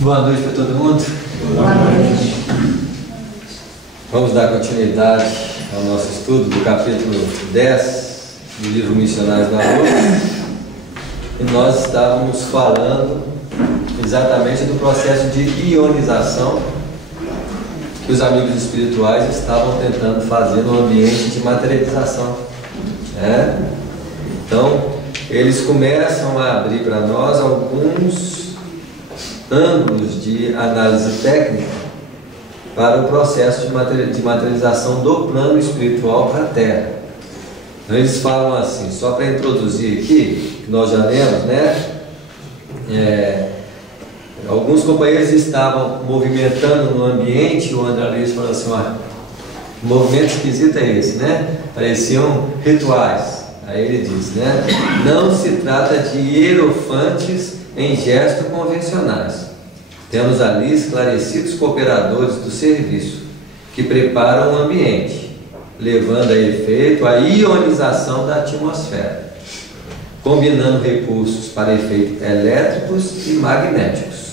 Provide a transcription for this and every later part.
Boa noite para todo mundo. Boa noite. Vamos dar continuidade ao nosso estudo do capítulo 10 do livro Missionários na Luz. E nós estávamos falando exatamente do processo de ionização que os amigos espirituais estavam tentando fazer no ambiente de materialização. Então, eles começam a abrir para nós alguns ângulos de análise técnica para o processo de materialização do plano espiritual para a Terra. Então eles falam assim, só para introduzir aqui, que nós já lemos, alguns companheiros estavam movimentando no ambiente, o André Luiz falou assim, que movimento esquisito é esse, Pareciam rituais. Aí ele diz, não se trata de hierofantes em gestos convencionais. Temos ali esclarecidos cooperadores do serviço, que preparam o ambiente, levando a efeito a ionização da atmosfera, combinando recursos para efeitos elétricos e magnéticos.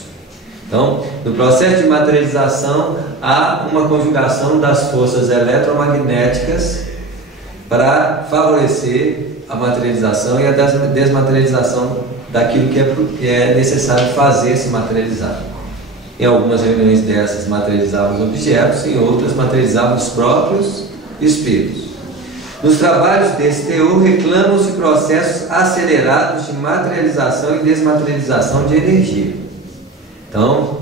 Então, no processo de materialização, há uma conjugação das forças eletromagnéticas para favorecer a materialização e a desmaterialização daquilo que é necessário fazer se materializar. Em algumas reuniões dessas materializavam os objetos, em outras materializavam os próprios espíritos. Nos trabalhos desse teor reclamam-se processos acelerados de materialização e desmaterialização de energia. Então,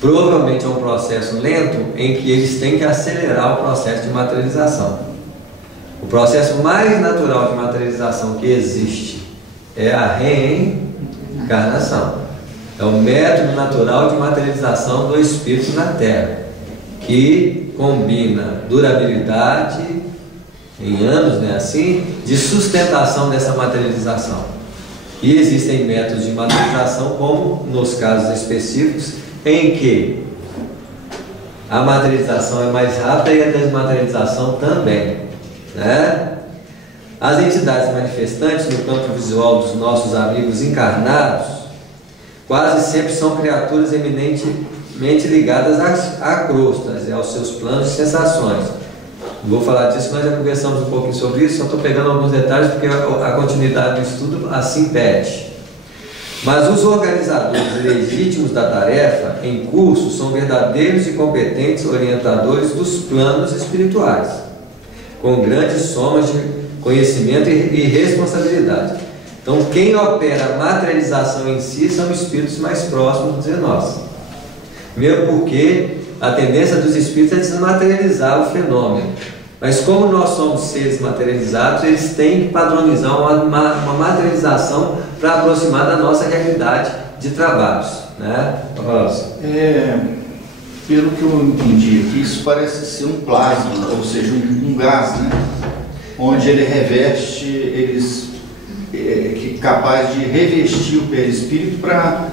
provavelmente é um processo lento em que eles têm que acelerar o processo de materialização. O processo mais natural de materialização que existe é a reencarnação. É o método natural de materialização do espírito na Terra, que combina durabilidade em anos, de sustentação dessa materialização. E existem métodos de materialização, como nos casos específicos, em que a materialização é mais rápida e a desmaterialização também. As entidades manifestantes no campo visual dos nossos amigos encarnados quase sempre são criaturas eminentemente ligadas a crostas e aos seus planos de sensações. Não vou falar disso, nós já conversamos um pouquinho sobre isso, só estou pegando alguns detalhes porque a continuidade do estudo assim pede. Mas os organizadores legítimos da tarefa em curso são verdadeiros e competentes orientadores dos planos espirituais, com grandes somas de conhecimento e responsabilidade. Então, quem opera a materialização em si são espíritos mais próximos de nós. Mesmo porque a tendência dos espíritos é desmaterializar o fenômeno. Mas como nós somos seres materializados, eles têm que padronizar uma materialização para aproximar da nossa realidade de trabalhos. Pelo que eu entendi aqui, isso parece ser um plasma, ou seja, um gás, onde ele reveste, capaz de revestir o perispírito para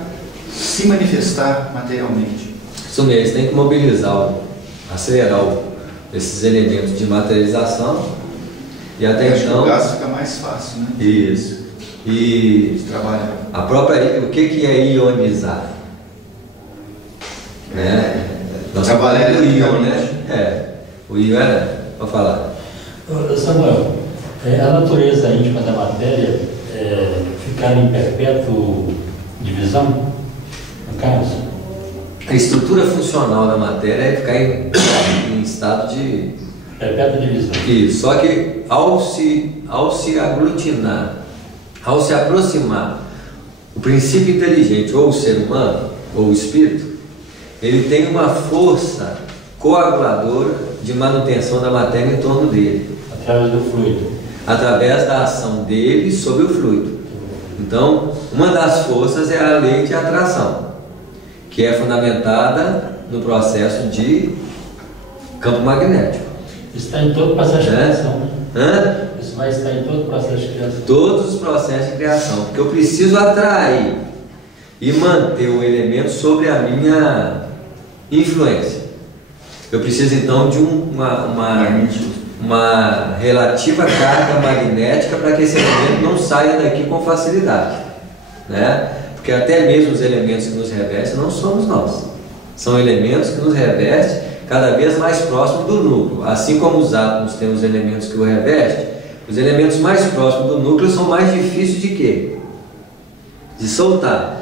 se manifestar materialmente. Isso mesmo, eles têm que mobilizar, acelerar esses elementos de materialização e até então... O gás fica mais fácil, Isso. E de trabalhar. A própria, o que é ionizar? Nós trabalhar o íon, o íon pode falar. Samuel, a natureza íntima da matéria ficar em perpétua divisão, no caso? A estrutura funcional da matéria é ficar em estado de perpétua divisão. Isso. Só que ao se aglutinar, ao se aproximar o princípio inteligente, ou o ser humano, ou o espírito, ele tem uma força coaguladora de manutenção da matéria em torno dele. Através do fluido. Através da ação dele sobre o fluido. Então, uma das forças é a lei de atração, que é fundamentada no processo de campo magnético. Isso está em todo o processo de criação. Isso vai estar em todo o processo de criação. Todos os processos de criação, porque eu preciso atrair e manter o elemento sobre a minha influência. Eu preciso então de uma relativa carga magnética para que esse elemento não saia daqui com facilidade, porque até mesmo os elementos que nos revestem não somos nós. São elementos que nos revestem cada vez mais próximos do núcleo. Assim como os átomos têm os elementos que o revestem, os elementos mais próximos do núcleo são mais difíceis de quê? De soltar.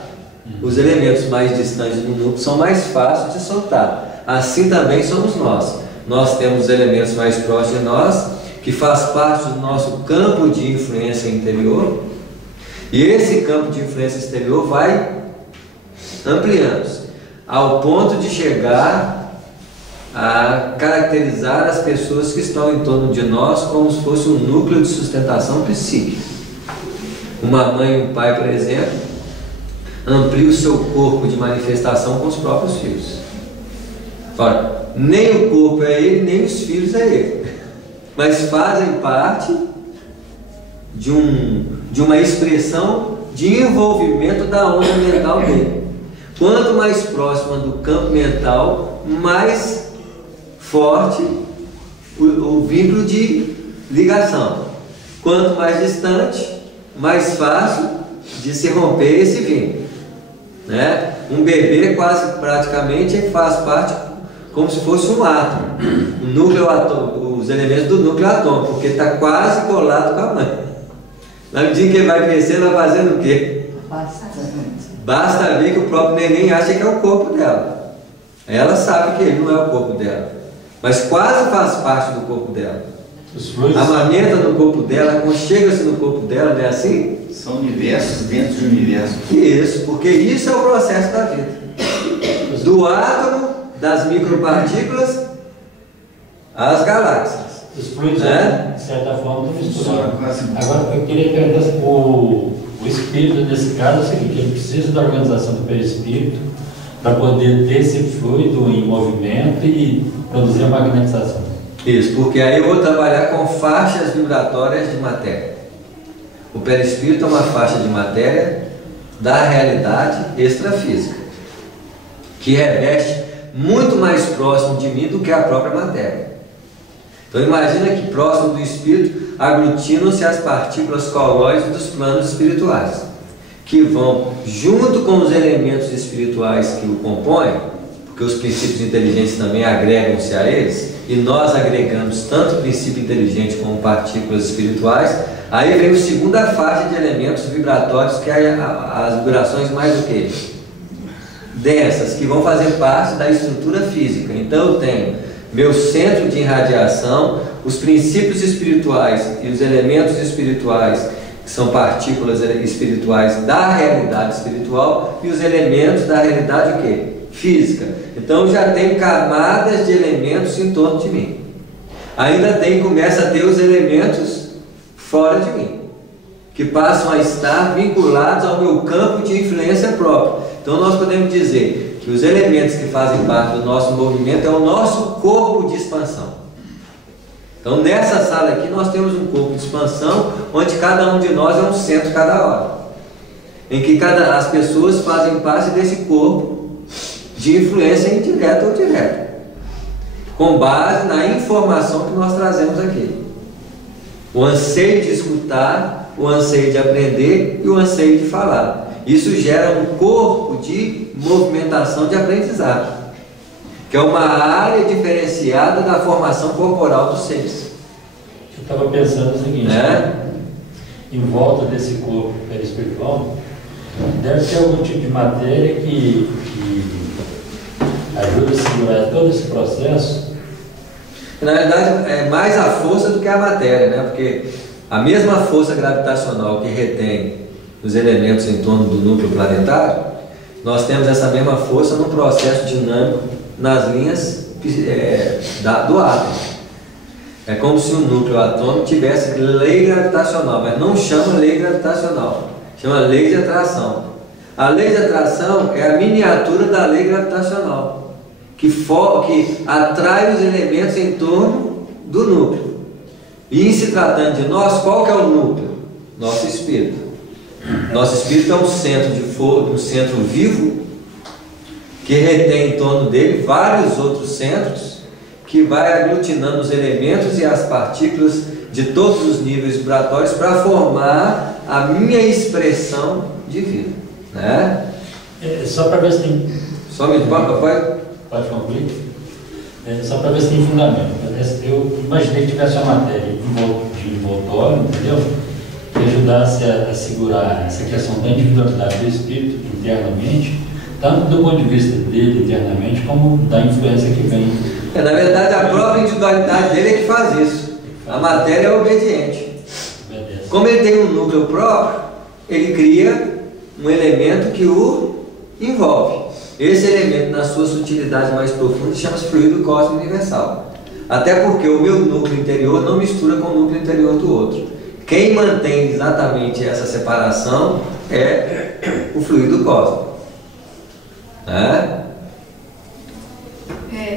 Os elementos mais distantes do núcleo são mais fáceis de soltar. Assim também somos nós. Nós temos os elementos mais próximos de nós, que faz parte do nosso campo de influência interior, e esse campo de influência exterior vai ampliando-se, ao ponto de chegar a caracterizar as pessoas que estão em torno de nós como se fosse um núcleo de sustentação psíquica. Uma mãe e um pai, por exemplo, amplia o seu corpo de manifestação com os próprios filhos. Ora, nem o corpo é ele, nem os filhos é ele, mas fazem parte de uma expressão de envolvimento da onda mental dele. Quanto mais próxima do campo mental, mais forte o vínculo de ligação. Quanto mais distante, mais fácil de se romper esse vínculo, né? Um bebê quase praticamente faz parte como se fosse um átomo, o núcleo atômico, os elementos do núcleo atômico, porque está quase colado com a mãe. Na medida que ele vai crescendo, vai fazendo o quê? Basta ver que o próprio neném acha que é o corpo dela. Ela sabe que ele não é o corpo dela, mas quase faz parte do corpo dela. Amamenta no corpo dela, aconchega-se no corpo dela, não é assim? São universos dentro de universos. Isso, porque isso é o processo da vida. Do átomo, das micropartículas, às galáxias. Os fluidos, de certa forma, estão misturados. Agora, eu queria perguntar, o espírito, nesse caso, é o seguinte: ele precisa da organização do perispírito para poder ter esse fluido em movimento e produzir a magnetização. Isso, porque aí eu vou trabalhar com faixas vibratórias de matéria. O perispírito é uma faixa de matéria da realidade extrafísica, que reveste muito mais próximo de mim do que a própria matéria. Então imagina que próximo do espírito aglutinam-se as partículas colóides dos planos espirituais, que vão junto com os elementos espirituais que o compõem, porque os princípios inteligentes também agregam-se a eles, e nós agregamos tanto o princípio inteligente como partículas espirituais. Aí vem a segunda faixa de elementos vibratórios, que é as vibrações mais do que densas, que vão fazer parte da estrutura física. Então eu tenho meu centro de irradiação, os princípios espirituais e os elementos espirituais, que são partículas espirituais da realidade espiritual, e os elementos da realidade o quê? Física. Então eu já tenho camadas de elementos em torno de mim. Ainda começa a ter os elementos fora de mim, que passam a estar vinculados ao meu campo de influência próprio. Então nós podemos dizer que os elementos que fazem parte do nosso movimento é o nosso corpo de expansão. Então nessa sala aqui nós temos um corpo de expansão, onde cada um de nós é um centro cada hora, em que as pessoas fazem parte desse corpo de influência indireta ou direta, com base na informação que nós trazemos aqui. O anseio de escutar, o anseio de aprender e o anseio de falar. Isso gera um corpo de movimentação de aprendizado, que é uma área diferenciada da formação corporal dos seres. Eu estava pensando o seguinte, em volta desse corpo perispiritual, deve ter algum tipo de matéria que ajuda a segurar todo esse processo. Na verdade, é mais a força do que a matéria, né? Porque a mesma força gravitacional que retém os elementos em torno do núcleo planetário, nós temos essa mesma força no processo dinâmico nas linhas do átomo. É como se o núcleo atômico tivesse lei gravitacional, mas não chama lei gravitacional, chama lei de atração. A lei de atração é a miniatura da lei gravitacional, que atrai os elementos em torno do núcleo. E em se tratando de nós, qual que é o núcleo? Nosso espírito. Nosso espírito é um centro vivo, que retém em torno dele vários outros centros, que vai aglutinando os elementos e as partículas de todos os níveis vibratórios para formar a minha expressão de vida. né? Só para ver se tem... Só me Pode concluir? Só para ver se tem fundamento. Eu imaginei que tivesse uma matéria de envoltório, entendeu? Que ajudasse a segurar essa questão da individualidade do espírito internamente, tanto do ponto de vista dele internamente, como da influência que vem. Na verdade, a própria individualidade dele é que faz isso. A matéria é obediente. Como ele tem um núcleo próprio, ele cria um elemento que o envolve. Esse elemento, na sua sutilidade mais profunda, chama-se fluido cósmico universal. Até porque o meu núcleo interior não mistura com o núcleo interior do outro. Quem mantém exatamente essa separação é o fluido cósmico.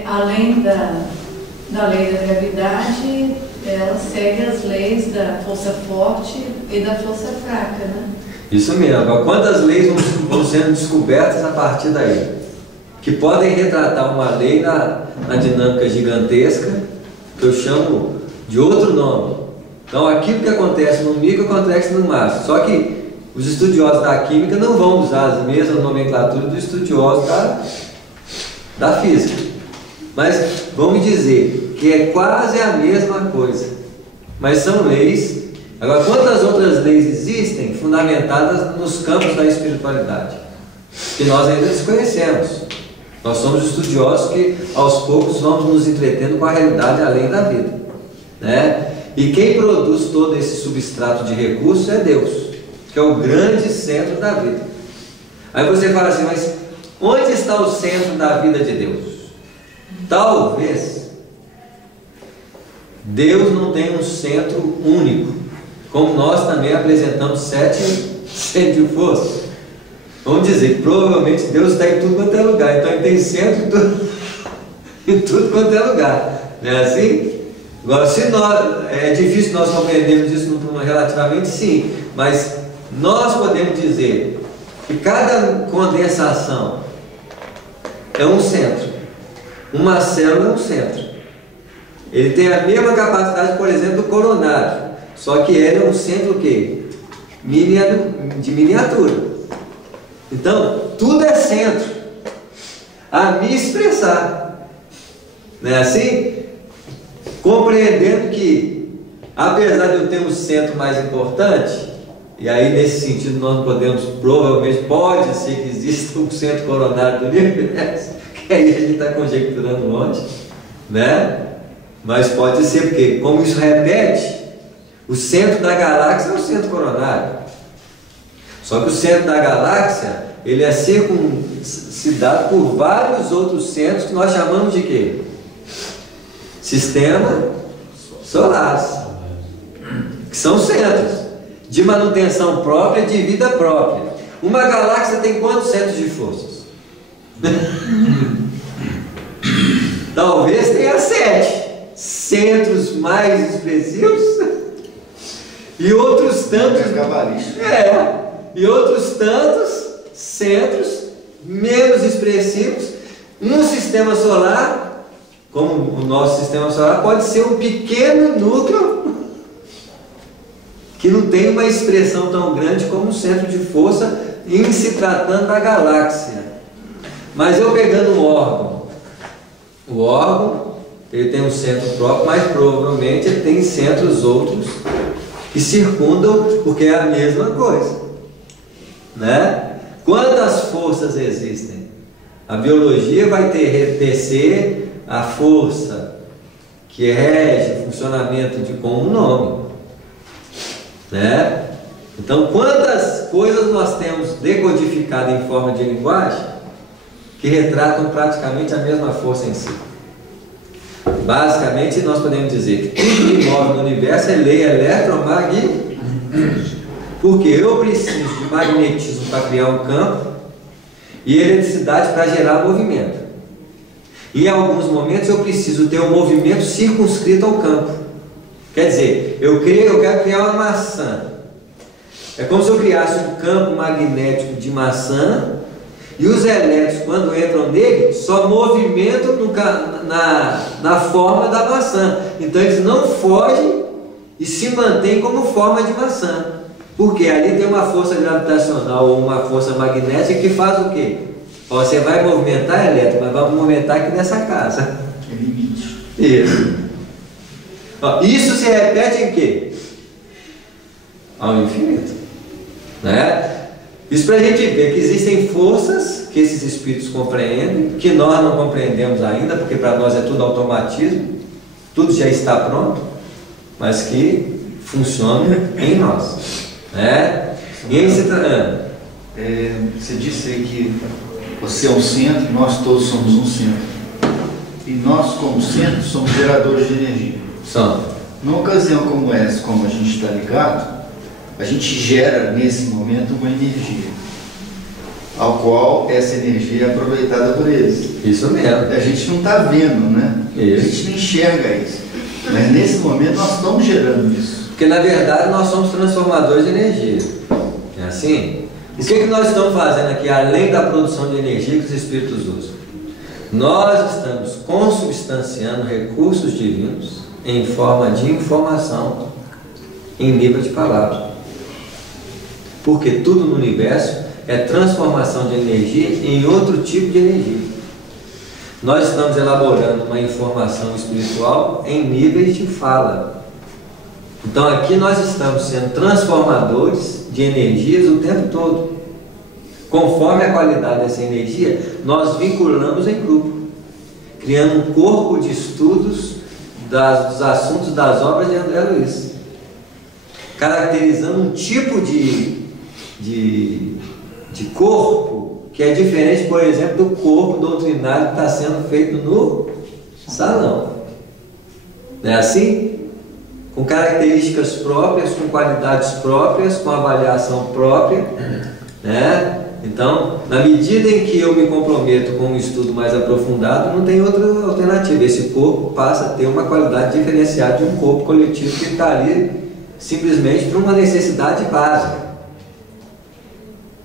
Além da lei da gravidade, ela segue as leis da força forte e da força fraca, né? Isso mesmo. Agora, quantas leis vão sendo descobertas a partir daí? Que podem retratar uma lei na dinâmica gigantesca, que eu chamo de outro nome. Então, aquilo que acontece no micro acontece no macro. Só que os estudiosos da química não vão usar as mesmas nomenclaturas dos estudiosos da física. Mas vão me dizer que é quase a mesma coisa. Mas são leis. Agora, quantas outras leis existem fundamentadas nos campos da espiritualidade? Que nós ainda desconhecemos. Nós somos estudiosos que aos poucos vamos nos entretendo com a realidade além da vida, né? E quem produz todo esse substrato de recursos é Deus, que é o grande centro da vida. Aí você fala assim, mas onde está o centro da vida de Deus? Talvez Deus não tenha um centro único, como nós também apresentamos 7 centros de força. Vamos dizer que provavelmente Deus está em tudo quanto é lugar, então Ele tem centro em tudo quanto é lugar, não é assim? Agora, é difícil nós compreendermos isso relativamente sim, mas nós podemos dizer que cada condensação é um centro, uma célula é um centro. Ele tem a mesma capacidade, por exemplo, do coronário, só que ele é um centro o quê? De miniatura. Então, tudo é centro a me expressar, não é assim? Compreendendo que, apesar de eu ter um centro mais importante, e aí nesse sentido nós podemos, provavelmente pode ser que exista um centro coronário do universo, que aí a gente está conjecturando um monte, né? Mas pode ser porque, como isso repete, o centro da galáxia é o centro coronário. Só que o centro da galáxia, ele é circuncidado por vários outros centros que nós chamamos de quê? Sistema solares, que são centros de manutenção própria, de vida própria. Uma galáxia tem quantos centros de forças? Talvez tenha 7 centros mais expressivos e outros tantos e outros tantos centros menos expressivos. Um sistema solar, como o nosso sistema solar, pode ser um pequeno núcleo que não tem uma expressão tão grande como um centro de força em se tratando da galáxia. Mas eu pegando um órgão, o órgão ele tem um centro próprio, mas provavelmente ele tem centros outros que circundam, porque é a mesma coisa, né? Quantas forças existem? A biologia vai tecer a força que rege o funcionamento com um nome, né? Então, quantas coisas nós temos decodificadas em forma de linguagem que retratam praticamente a mesma força em si? Basicamente, nós podemos dizer que tudo que move no universo é lei eletromagnética. Porque eu preciso de magnetismo para criar um campo e eletricidade para gerar movimento. E em alguns momentos eu preciso ter um movimento circunscrito ao campo. Quer dizer, eu quero criar uma maçã. É como se eu criasse um campo magnético de maçã e os elétrons, quando entram nele, só movimentam na forma da maçã. Então eles não fogem e se mantêm como forma de maçã. Porque ali tem uma força gravitacional ou uma força magnética que faz o quê? Você vai movimentar elétrico, mas vai movimentar aqui nessa casa. É limite. Isso. Isso se repete em quê? Ao infinito. Né? Isso para a gente ver que existem forças que esses espíritos compreendem, que nós não compreendemos ainda, porque para nós é tudo automatismo, tudo já está pronto, mas que funcionam em nós. Né? E aí você disse aí que você é um centro e nós todos somos um centro. E nós, como centro, somos geradores de energia. Numa ocasião como essa, como a gente está ligado, a gente gera nesse momento uma energia, ao qual essa energia é aproveitada por eles. Isso mesmo. A gente não está vendo, né? Isso. A gente não enxerga isso. Mas nesse momento nós estamos gerando isso. Porque na verdade nós somos transformadores de energia. É assim? O que nós estamos fazendo aqui, além da produção de energia que os espíritos usam? Nós estamos consubstanciando recursos divinos em forma de informação em nível de palavra. Porque tudo no universo é transformação de energia em outro tipo de energia. Nós estamos elaborando uma informação espiritual em níveis de fala. Então aqui nós estamos sendo transformadores de energias o tempo todo. Conforme a qualidade dessa energia, nós vinculamos em grupo, criando um corpo de estudos dos assuntos das obras de André Luiz, caracterizando um tipo de corpo que é diferente, por exemplo, do corpo doutrinário que está sendo feito no salão. Não é assim? Com características próprias, com qualidades próprias, com avaliação própria, né? Então, na medida em que eu me comprometo com um estudo mais aprofundado, não tem outra alternativa. Esse corpo passa a ter uma qualidade diferenciada de um corpo coletivo que está ali simplesmente por uma necessidade básica.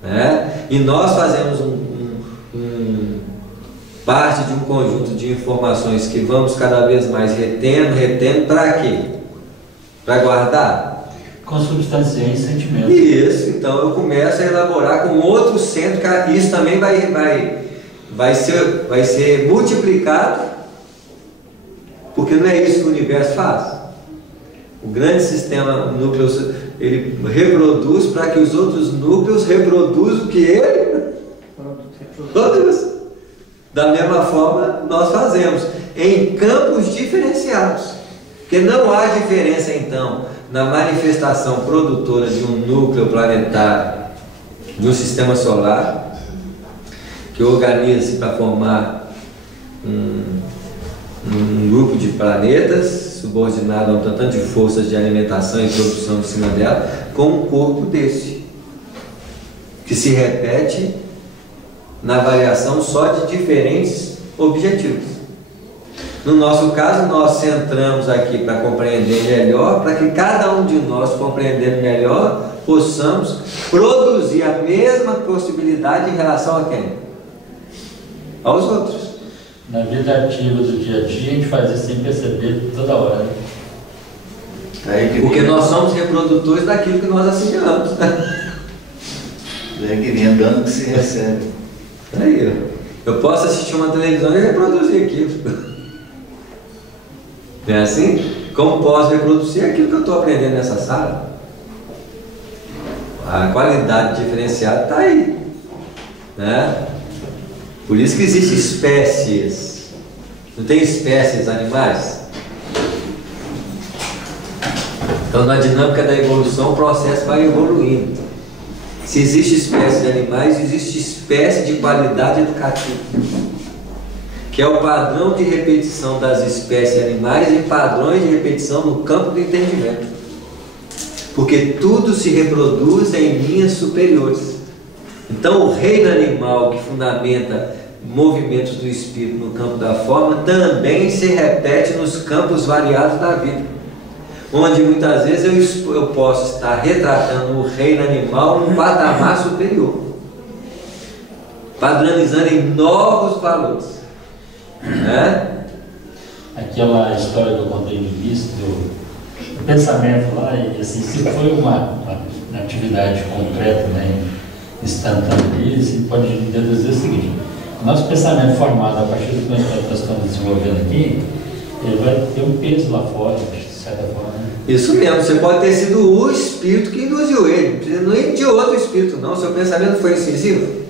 Né? E nós fazemos parte de um conjunto de informações que vamos cada vez mais retendo para quê? Para guardar? Consubstanciar em sentimento. Isso, então eu começo a elaborar com outro centro, que isso também vai ser multiplicado, porque não é isso que o universo faz. O grande sistema núcleo, ele reproduz para que os outros núcleos reproduzam o que ele produz. Da mesma forma nós fazemos, em campos diferenciados. Porque não há diferença então na manifestação produtora de um núcleo planetário, de um sistema solar, que organiza-se para formar um grupo de planetas, subordinado a um tanto de forças de alimentação e produção em cima dela, com um corpo desse, que se repete na variação só de diferentes objetivos. No nosso caso, nós centramos aqui para compreender melhor, para que cada um de nós, compreendendo melhor, possamos produzir a mesma possibilidade em relação a quem? Aos outros. Na vida ativa do dia a dia, a gente faz isso sem perceber toda hora. Porque nós somos reprodutores daquilo que nós assimilamos. É que vem dando que se recebe. Aí, eu posso assistir uma televisão e reproduzir aquilo. Não é assim? Como posso reproduzir aquilo que eu estou aprendendo nessa sala? A qualidade diferenciada está aí, né? Por isso que existem espécies. Não tem espécies animais? Então, na dinâmica da evolução, o processo vai evoluindo. Se existe espécie de animais, existe espécie de qualidade educativa, que é o padrão de repetição das espécies animais e padrões de repetição no campo do entendimento. Porque tudo se reproduz em linhas superiores. Então o reino animal que fundamenta movimentos do espírito no campo da forma também se repete nos campos variados da vida, onde muitas vezes eu posso estar retratando o reino animal num patamar superior, padronizando em novos valores, né? Aquela história que eu contei no início pensamento lá, e assim, se foi uma atividade concreta, né, instantânea, você pode deduzir o seguinte: o nosso pensamento formado a partir do conhecimento que nós estamos desenvolvendo aqui, ele vai ter um peso lá fora, de certa forma. Isso mesmo, você pode ter sido o espírito que induziu ele, não é de outro espírito, não. Seu pensamento foi incisivo.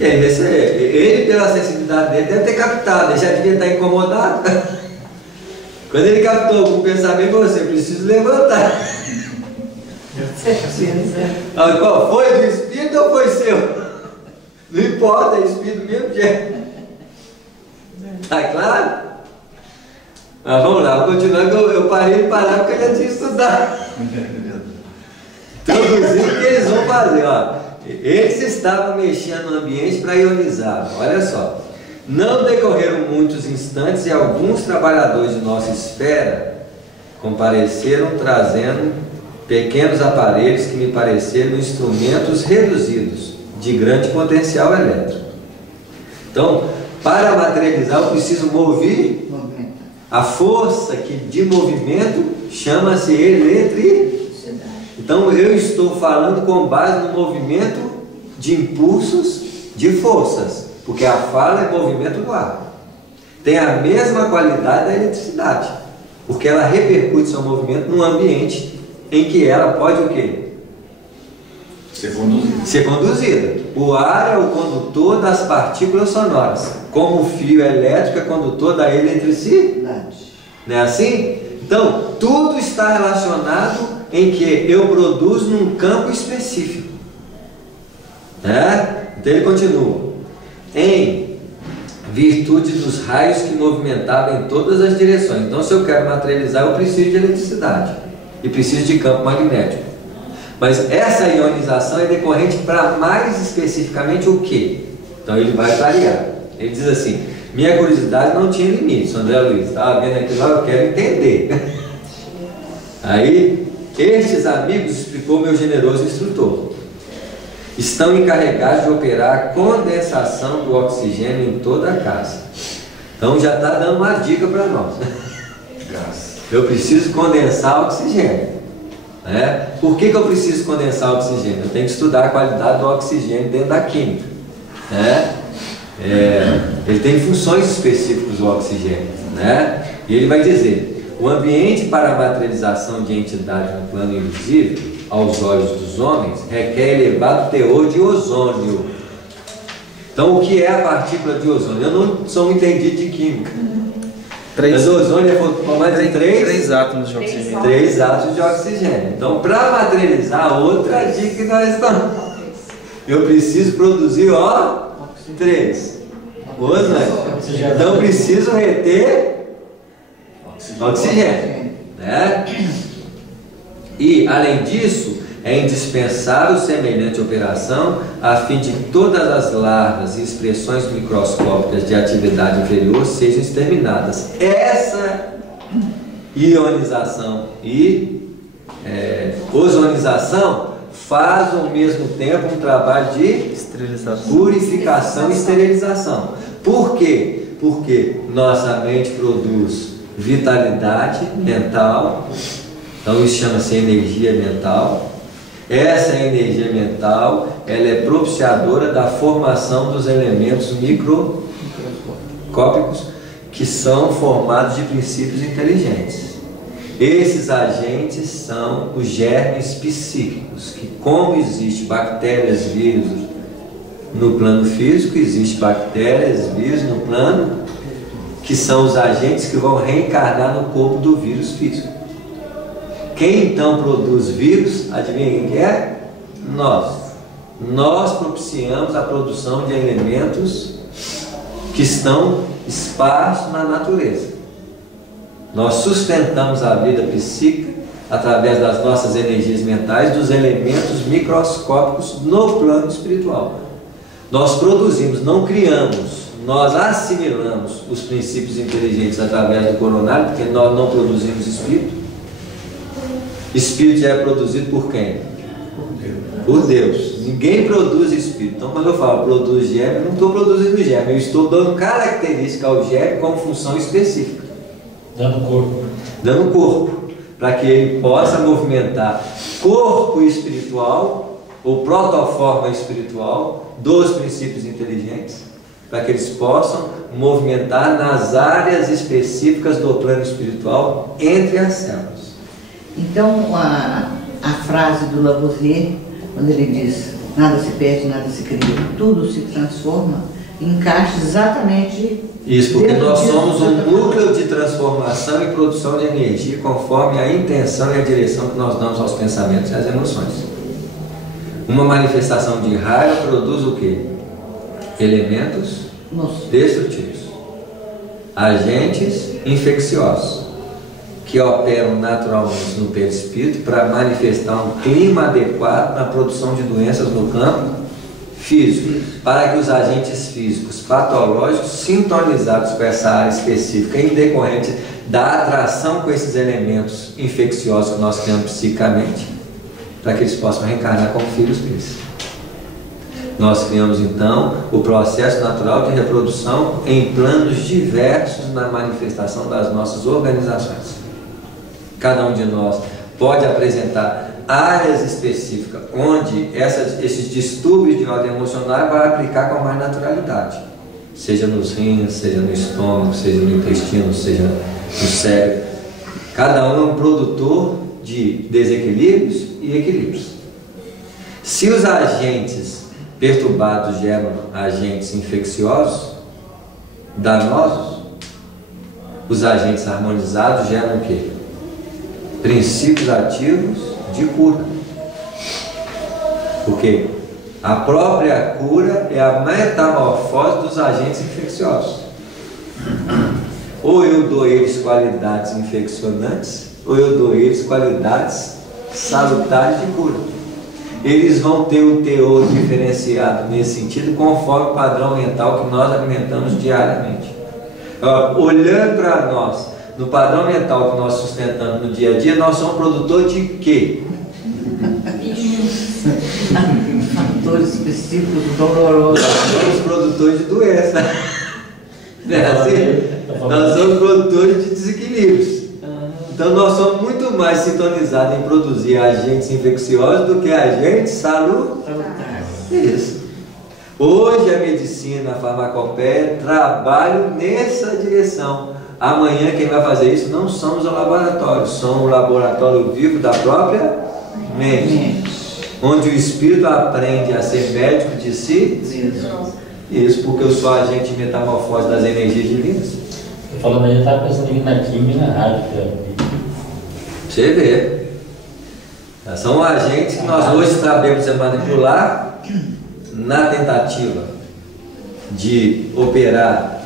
E aí, ele, pela sensibilidade dele, deve ter captado, ele já devia estar incomodado. Quando ele captou algum pensamento, você precisa levantar. Qual foi do espírito ou foi seu? Não importa, é espírito mesmo que é. Tá claro? Mas vamos lá, continuando, eu parei de parar porque eu já tinha estudado. Introduzindo o que eles vão fazer, ó. Eles estavam mexendo no ambiente para ionizar. Olha só. Não decorreram muitos instantes e alguns trabalhadores de nossa esfera compareceram trazendo pequenos aparelhos que me pareceram instrumentos reduzidos de grande potencial elétrico. Então, para materializar, eu preciso mover. A força de movimento chama-se eletricidade. Então eu estou falando com base no movimento de impulsos de forças, porque a fala é movimento do ar. Tem a mesma qualidade da eletricidade, porque ela repercute seu movimento num ambiente em que ela pode o quê? Ser conduzida. O ar é o condutor das partículas sonoras, como o fio elétrico é condutor da eletricidade. Não é assim? Então, tudo está relacionado em que eu produzo num campo específico. Né? Então ele continua. Em virtude dos raios que movimentavam em todas as direções. Então, se eu quero materializar, eu preciso de eletricidade e preciso de campo magnético. Mas essa ionização é decorrente para mais especificamente o quê? Então ele vai variar. Ele diz assim: minha curiosidade não tinha limites, André Luiz. Estava vendo aquilo lá, eu quero entender. Aí, estes amigos, explicou meu generoso instrutor, estão encarregados de operar a condensação do oxigênio em toda a casa. Então já está dando uma dica para nós. Eu preciso condensar oxigênio. Né? Por que eu preciso condensar oxigênio? Eu tenho que estudar a qualidade do oxigênio dentro da química. Né? Ele tem funções específicas do oxigênio. Né? E ele vai dizer: o ambiente para a materialização de entidades no plano invisível, aos olhos dos homens, requer elevado teor de ozônio. Então, o que é a partícula de ozônio? Eu não sou um entendido de química. Mas o ozônio é formado de três átomos de oxigênio. 3 átomos de oxigênio. Então, para materializar, outra dica que nós estamos. Eu preciso produzir, 3. Ozônio. Então, preciso reter oxigênio. Né? E, além disso, é indispensável semelhante operação a fim de que todas as larvas e expressões microscópicas de atividade inferior sejam exterminadas. Essa ionização e ozonização faz ao mesmo tempo um trabalho de purificação e esterilização. Por quê? Porque nossa mente produz vitalidade mental, então isso chama-se energia mental. Essa energia mental, ela é propiciadora da formação dos elementos microscópicos que são formados de princípios inteligentes. Esses agentes são os germes psíquicos, que, como existe bactérias, vírus no plano físico, existe bactérias, vírus no plano, que são os agentes que vão reencarnar no corpo do vírus físico. Quem então produz vírus, adivinha quem é? Nós. Nós propiciamos a produção de elementos que estão esparsos na natureza. Nós sustentamos a vida psíquica através das nossas energias mentais, dos elementos microscópicos no plano espiritual. Nós produzimos, não criamos, nós assimilamos os princípios inteligentes através do coronário, porque nós não produzimos espírito. Espírito já é produzido por quem? Por Deus. Ninguém produz espírito. Então, quando eu falo produz germe, eu não estou produzindo germe, eu estou dando característica ao germe como função específica. Dando corpo. Dando corpo. para que ele possa movimentar corpo espiritual, ou protoforma espiritual, dos princípios inteligentes, para que eles possam movimentar nas áreas específicas do plano espiritual entre as células. Então, a frase do Lavoisier, quando ele diz nada se perde, nada se cria, tudo se transforma, encaixa exatamente isso, porque nós somos um núcleo de transformação e produção de energia conforme a intenção e a direção que nós damos aos pensamentos e às emoções. Uma manifestação de raiva produz o quê? Elementos destrutivos, agentes infecciosos, que operam naturalmente no perispírito para manifestar um clima adequado na produção de doenças no campo físico, para que os agentes físicos patológicos sintonizados com essa área específica em decorrente da atração com esses elementos infecciosos que nós criamos psicicamente, para que eles possam reencarnar como filhos deles. Nós criamos então o processo natural de reprodução em planos diversos na manifestação das nossas organizações. Cada um de nós pode apresentar áreas específicas onde esses distúrbios de ordem emocional vai aplicar com mais naturalidade, seja nos rins, seja no estômago, seja no intestino, seja no cérebro. Cada um é um produtor de desequilíbrios e equilíbrios. Se os agentes perturbados geram agentes infecciosos, danosos, os agentes harmonizados geram o quê? Princípios ativos de cura. Porque a própria cura é a metamorfose dos agentes infecciosos. Ou eu dou a eles qualidades infeccionantes, ou eu dou a eles qualidades salutares de cura. Eles vão ter um teor diferenciado nesse sentido, conforme o padrão mental que nós alimentamos diariamente. Olhando para nós, no padrão mental que nós sustentamos no dia a dia, nós somos produtor de quê? Fatores específicos dolorosos. Nós somos produtores de doença. Não é assim? Nós somos produtores de desequilíbrios. Então nós somos muito mais sintonizados em produzir agentes infecciosos do que agentes salutares. Isso. Hoje a medicina, a farmacopeia trabalham nessa direção. Amanhã quem vai fazer isso não somos o laboratório, somos o laboratório vivo da própria mente, onde o espírito aprende a ser médico de si. Isso, porque eu sou agente de metamorfose das energias divinas. Estou falando aí, eu estava pensando aqui na química e na radioterapia. Você vê. São agentes que nós hoje sabemos manipular na tentativa de operar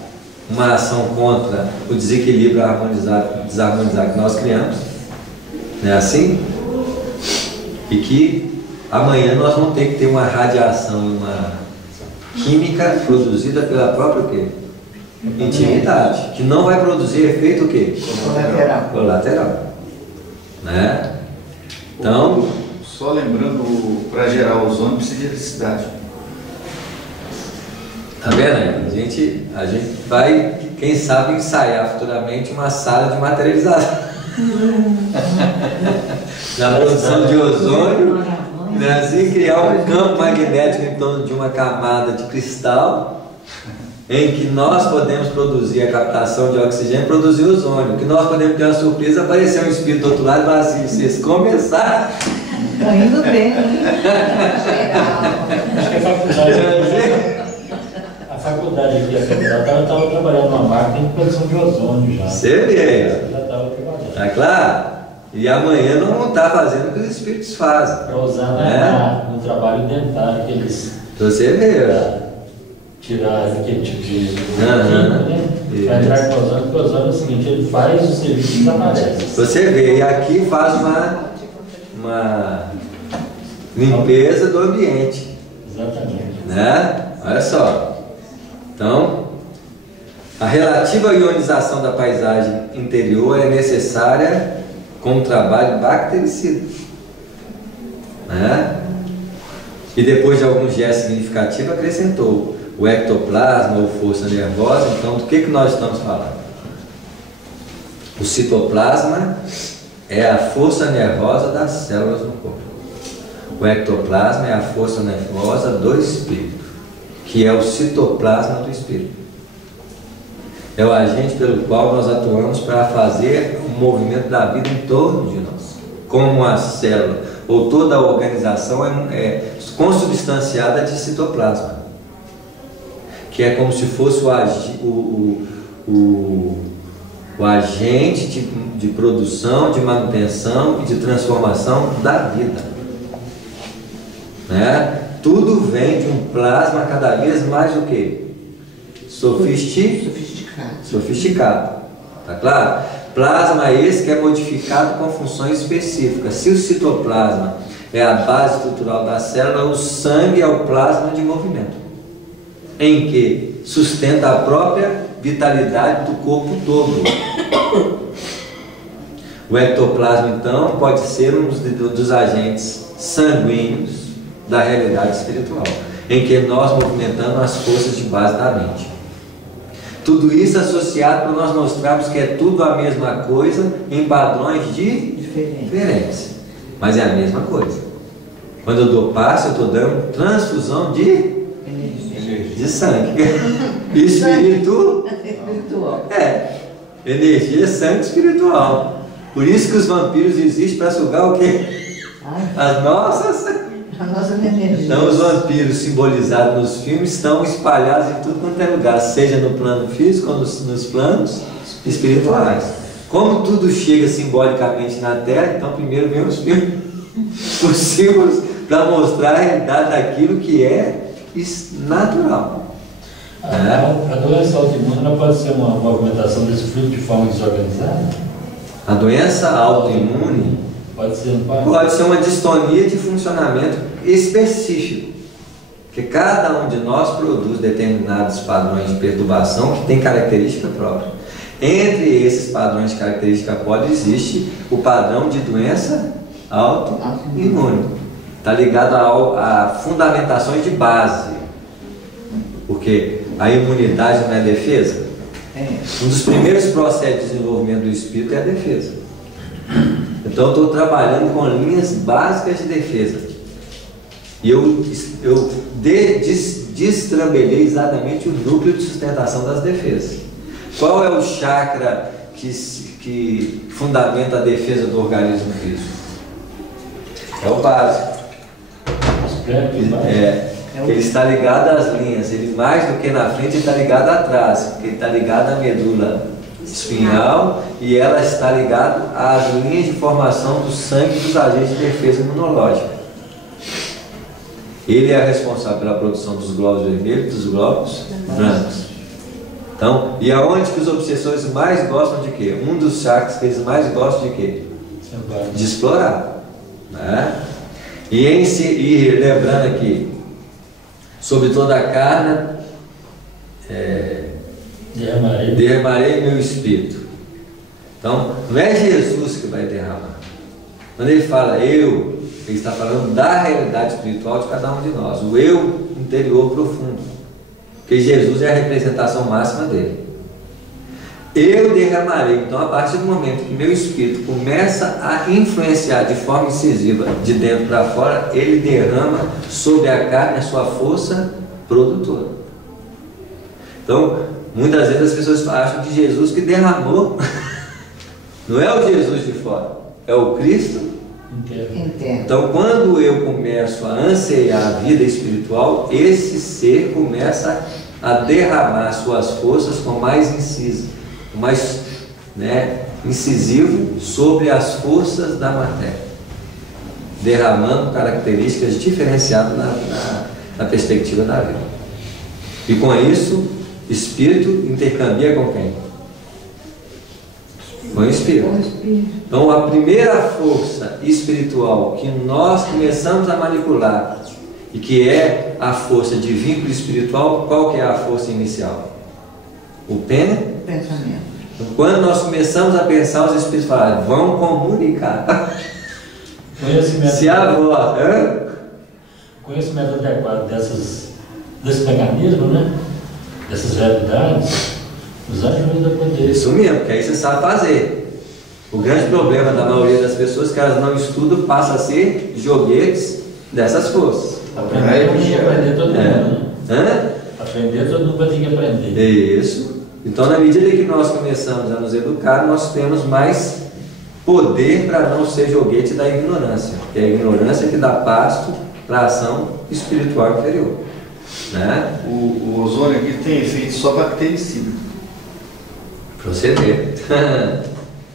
uma ação contra o desequilíbrio desarmonizado que nós criamos. Não é assim? E que amanhã nós vamos ter que ter uma radiação, uma química produzida pela própria o quê? Intimidade, que não vai produzir efeito o quê? Colateral. Né? Então, só lembrando, para gerar ozônio precisa de eletricidade. Tá vendo aí? A gente vai, quem sabe, ensaiar futuramente uma sala de materialização na produção de ozônio, né? Assim, criar um campo magnético em torno de uma camada de cristal em que nós podemos produzir a captação de oxigênio e produzir ozônio. Que nós podemos ter uma surpresa, aparecer um espírito do outro lado e falar assim: vocês começaram. Está indo bem, Acho que a faculdade aqui, a federal, estava trabalhando numa máquina de produção de ozônio já. Você vê. Já estava trabalhando. Tá claro? E amanhã não vão estar fazendo o que os espíritos fazem. Para usar no trabalho dentário que eles... Você vê. Tirar aquele tipo de para entrar com o ozônio, porque o ozônio é o seguinte, ele faz o serviço e desaparece. Você vê, e aqui faz uma limpeza do ambiente. Exatamente. Né? Olha só. Então, a relativa ionização da paisagem interior é necessária com o trabalho bactericida. Né? E depois de algum gesto significativo acrescentou o ectoplasma ou força nervosa. Então, do que nós estamos falando? O citoplasma é a força nervosa das células no corpo. O ectoplasma é a força nervosa do espírito, que é o citoplasma do espírito. É o agente pelo qual nós atuamos para fazer o movimento da vida em torno de nós. Como a célula ou toda a organização é consubstanciada de citoplasma, que é como se fosse o agente de produção, de manutenção e de transformação da vida, né? Tudo vem de um plasma cada vez mais o quê? Sofisticado. Tá claro? Plasma esse que é modificado com funções específicas. Se o citoplasma é a base estrutural da célula, o sangue é o plasma de movimento, em que sustenta a própria vitalidade do corpo todo. O ectoplasma, então, pode ser um dos agentes sanguíneos da realidade espiritual, em que nós movimentamos as forças de base da mente. Tudo isso associado para nós mostrarmos que é tudo a mesma coisa em padrões diferentes, mas é a mesma coisa. Quando eu dou passe, eu estou dando transfusão de sangue. Espiritual. Energia, sangue espiritual. Por isso que os vampiros existem, para sugar o quê? As nossas energias. Então os vampiros simbolizados nos filmes estão espalhados em tudo quanto é lugar, seja no plano físico ou nos planos espirituais. Como tudo chega simbolicamente na Terra, então primeiro vem os filmes, os símbolos, para mostrar a realidade daquilo que é natural. A doença autoimune não pode ser uma movimentação desse fluido de forma desorganizada? A doença autoimune pode ser uma distonia de funcionamento específico, que cada um de nós produz determinados padrões de perturbação que tem característica própria. Entre esses padrões de característica própria existe o padrão de doença autoimune. Está ligado a fundamentações de base, porque a imunidade não é defesa? Um dos primeiros processos de desenvolvimento do espírito é a defesa. Então eu estou trabalhando com linhas básicas de defesa. E eu destrambelhei exatamente o núcleo de sustentação das defesas. Qual é o chakra que fundamenta a defesa do organismo físico? É o básico. Ele está ligado às linhas. Ele mais do que na frente, ele está ligado atrás, porque ele está ligado à medula espinhal e ela está ligada às linhas de formação do sangue dos agentes de defesa imunológica. Ele é responsável pela produção dos glóbulos vermelhos e dos glóbulos brancos. Então, e aonde que os obsessores mais gostam de quê? Um dos chakras que eles mais gostam de quê? De explorar, né? E lembrando aqui, sobre toda a carne derramarei meu espírito. Então, não é Jesus que vai derramar. Quando ele fala eu, ele está falando da realidade espiritual de cada um de nós, o eu interior profundo, porque Jesus é a representação máxima dele. Eu derramarei. Então, a partir do momento que meu espírito começa a influenciar de forma incisiva de dentro para fora, ele derrama sobre a carne a sua força produtora. Então, muitas vezes as pessoas acham que Jesus que derramou. Não é o Jesus de fora, é o Cristo interno. Então, quando eu começo a anseiar a vida espiritual, esse ser começa a derramar suas forças com mais incisivo sobre as forças da matéria, derramando características diferenciadas na perspectiva da vida. E com isso, espírito intercambia com quem? Com o espírito. Então, a primeira força espiritual que nós começamos a manipular e que é a força de vínculo espiritual, qual que é a força inicial? O pensamento. Então, quando nós começamos a pensar, os espíritos falam, vão comunicar. Se a voz, conhecimento adequado desse mecanismo, né? Dessas realidades, nos ajuda a poder. Isso mesmo, porque aí você sabe fazer. O grande problema da maioria das pessoas é que elas não estudam, passa a ser joguetes dessas forças. Aprender todo mundo, né? Hã? Aprender todo mundo vai ter que aprender. Isso. Então, na medida que nós começamos a nos educar, nós temos mais poder para não ser joguete da ignorância. Que é a ignorância que dá pasto para a ação espiritual inferior. Né? O ozônio aqui tem efeito só bactericida. Para você ver.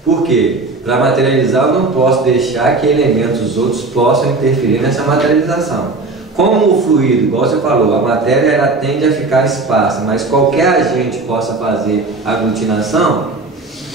Por quê? Para materializar, eu não posso deixar que elementos outros possam interferir nessa materialização. Como o fluido, igual você falou, a matéria ela tende a ficar esparsa, mas qualquer agente possa fazer aglutinação,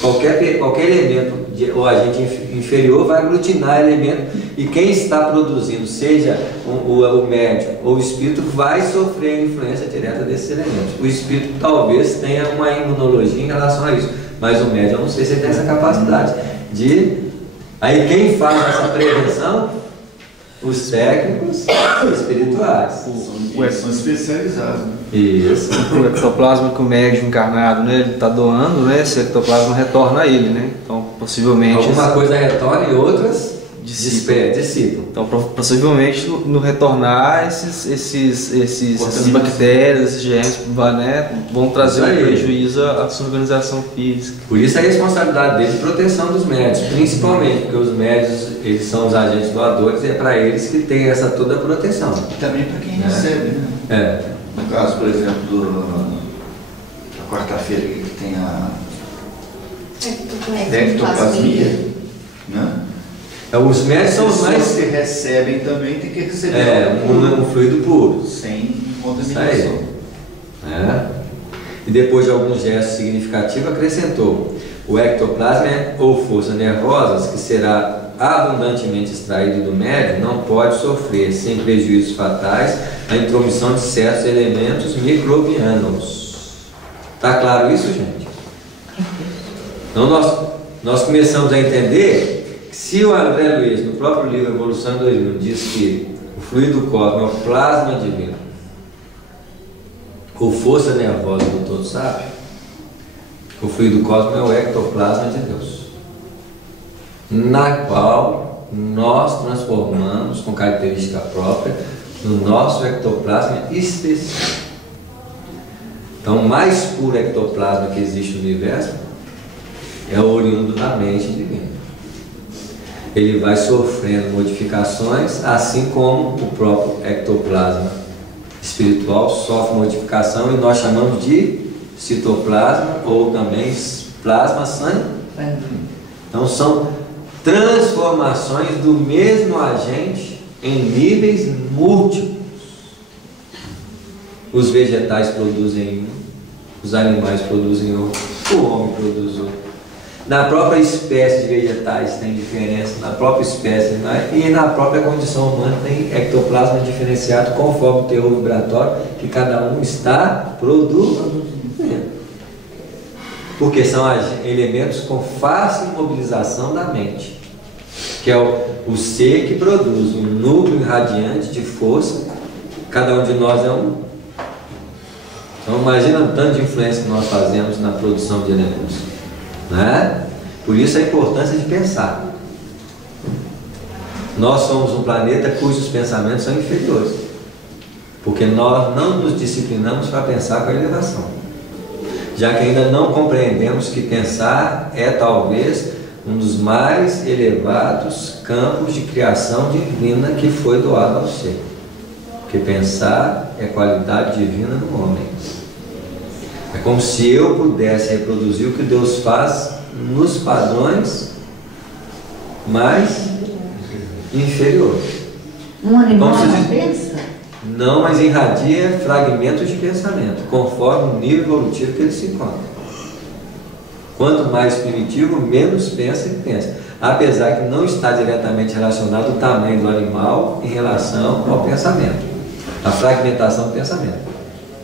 qualquer elemento ou agente inferior vai aglutinar elemento, e quem está produzindo, seja o médium ou o espírito, vai sofrer a influência direta desses elementos. O espírito talvez tenha uma imunologia em relação a isso, mas o médium, eu não sei se ele tem essa capacidade de... Aí quem faz essa prevenção? Os técnicos espirituais. São especializados. Né? Isso. O ectoplasma que o médium encarnado, né, ele está doando, né, esse ectoplasma retorna a ele, né? Então, possivelmente... Alguma coisa retorna e outras dissipam. Então, possivelmente, no retornar, essas bactérias, esses germes, né, vão trazer um prejuízo à sua organização física. Por isso a responsabilidade deles de proteção dos médicos, principalmente, porque os médicos, eles são os agentes doadores, e é para eles que tem essa toda a proteção. E também para quem recebe, né? É. No caso, por exemplo, da quarta-feira que tem a ectoplasmia, né? Os médicos são os mais... que recebem também tem que receber um fluido puro. Sem contaminação. E depois de alguns gestos significativos, acrescentou: o ectoplasma ou forças nervosas, que será abundantemente extraído do médium, não pode sofrer, sem prejuízos fatais, a intromissão de certos elementos microbianos. Está claro isso, gente? Então nós começamos a entender que se o André Luiz, no próprio livro Evolução 2000, diz que o fluido cósmico é o plasma divino, ou força nervosa do todo sábio, o fluido cósmico é o ectoplasma de Deus, na qual nós transformamos com característica própria no nosso ectoplasma específico. Então, o mais puro ectoplasma que existe no universo é o oriundo da mente divina. Ele vai sofrendo modificações, assim como o próprio ectoplasma espiritual sofre modificação, e nós chamamos de citoplasma ou também plasma sanguíneo. Então são transformações do mesmo agente em níveis múltiplos. Os vegetais produzem um, os animais produzem outro, o homem produz outro. Na própria espécie de vegetais tem diferença, na própria espécie, né? E na própria condição humana tem ectoplasma diferenciado conforme o teor vibratório que cada um está produzindo. Porque são elementos com fácil mobilização da mente, que é o ser que produz um núcleo irradiante de força. Cada um de nós é um. Então imagina o tanto de influência que nós fazemos na produção de elementos, né? Por isso a importância de pensar. Nós somos um planeta cujos pensamentos são inferiores, porque nós não nos disciplinamos para pensar com a elevação, já que ainda não compreendemos que pensar é talvez um dos mais elevados campos de criação divina que foi doado ao ser. Porque pensar é qualidade divina no homem. É como se eu pudesse reproduzir o que Deus faz nos padrões mais inferiores. Um animal não pensa? Não, mas irradia fragmentos de pensamento, conforme o nível evolutivo que ele se encontra. Quanto mais primitivo, menos pensa e pensa. Apesar que não está diretamente relacionado o tamanho do animal em relação ao pensamento, a fragmentação do pensamento.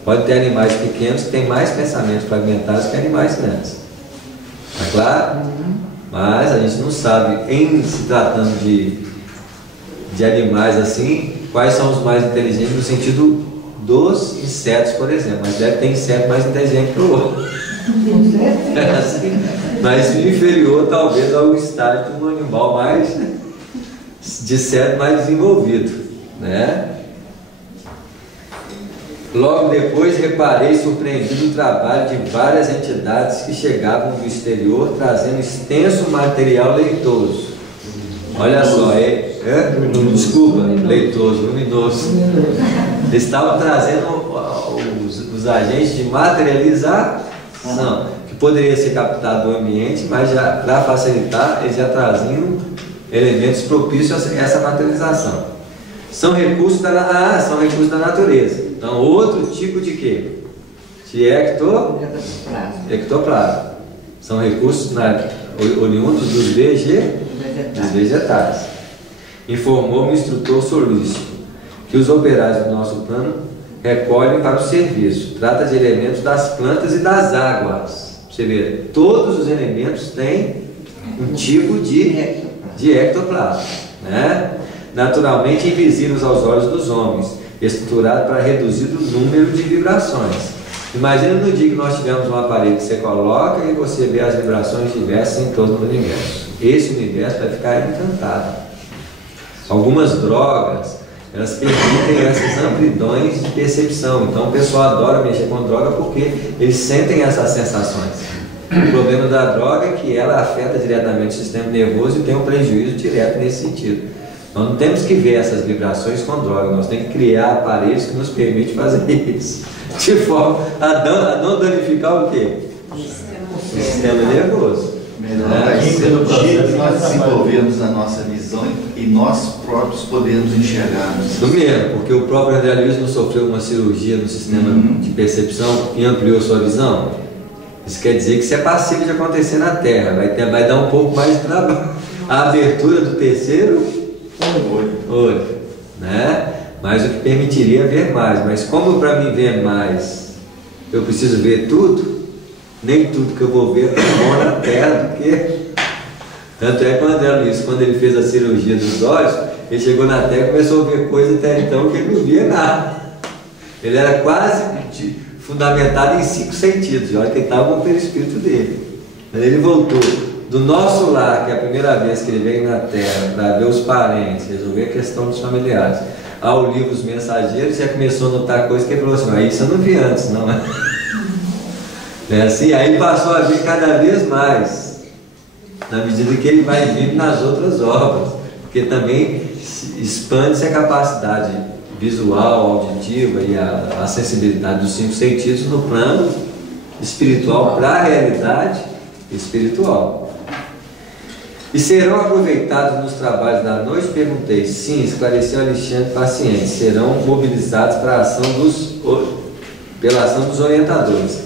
Pode ter animais pequenos que têm mais pensamentos fragmentados que animais grandes. Está claro? Mas a gente não sabe, em se tratando de animais assim, quais são os mais inteligentes no sentido dos insetos, por exemplo. Mas deve ter inseto mais inteligente que o outro. É assim. mas inferior talvez ao estágio de um animal mais, de certo, mais desenvolvido, né? Logo depois reparei surpreendido o trabalho de várias entidades que chegavam do exterior trazendo extenso material leitoso. Olha só, desculpa, leitoso, luminoso. Eles estavam trazendo os agentes de materialização, que poderia ser captado do ambiente, mas já para facilitar, eles já traziam elementos propícios a essa materialização. São recursos da natureza. Então, outro tipo de quê? De ectoplasma. São recursos oriundos dos vegetais. Informou-me o instrutor solícito que os operários do nosso plano recolhem para o serviço. Trata de elementos das plantas e das águas. Você vê, todos os elementos têm um tipo de ectoplasma, né? Naturalmente invisíveis aos olhos dos homens, estruturado para reduzir o número de vibrações. Imagina no dia que nós tivermos um aparelho que você coloca e você vê as vibrações diversas em todo o universo. Esse universo vai ficar encantado. Algumas drogas, elas permitem essas amplidões de percepção. Então o pessoal adora mexer com droga porque eles sentem essas sensações. O problema da droga é que ela afeta diretamente o sistema nervoso e tem um prejuízo direto nesse sentido. Nós não temos que ver essas vibrações com droga, nós temos que criar aparelhos que nos permitem fazer isso, de forma a não danificar o quê? O sistema nervoso. Melhor que nós desenvolvemos a nossa visão e nós próprios podemos enxergar. Isso mesmo, porque o próprio André Luiz não sofreu uma cirurgia no sistema de percepção e ampliou sua visão. Isso quer dizer que isso é passível de acontecer na Terra, vai dar um pouco mais de trabalho. A abertura do terceiro olho, né? Mas o que permitiria ver mais. Mas como para mim ver mais eu preciso ver tudo, nem tudo que eu vou ver é bom na Terra do que... Tanto é que o André Luiz, quando ele fez a cirurgia dos olhos, ele chegou na Terra e começou a ver coisa até então que ele não via nada. Ele era quase fundamentado em 5 sentidos, e olha que ele estava no perispírito dele. Ele voltou do nosso lar, que é a primeira vez que ele veio na Terra, para ver os parentes, resolver a questão dos familiares, ao livro Os Mensageiros, já começou a notar coisas que ele falou assim: isso eu não vi antes, não é? É assim, aí passou a ver cada vez mais, na medida que ele vai vindo nas outras obras, porque também expande-se a capacidade visual, auditiva e a sensibilidade dos 5 sentidos no plano espiritual para a realidade espiritual. E serão aproveitados nos trabalhos da noite? Perguntei. Sim, esclareceu Alexandre paciente. Serão mobilizados para pela ação dos orientadores.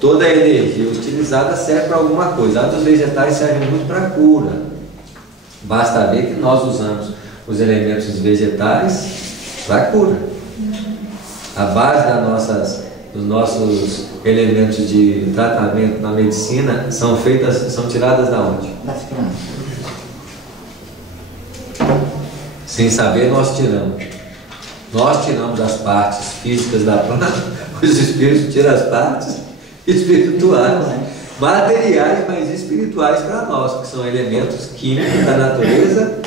Toda a energia utilizada serve para alguma coisa. A dos vegetais serve muito para a cura. Basta ver que nós usamos os elementos vegetais para a cura. A base dos nossos elementos de tratamento na medicina são tiradas da onde? Das plantas. Sem saber, nós tiramos. Nós tiramos as partes físicas da planta, os espíritos tiram as partes espirituais, materiais, mas espirituais para nós, que são elementos químicos da natureza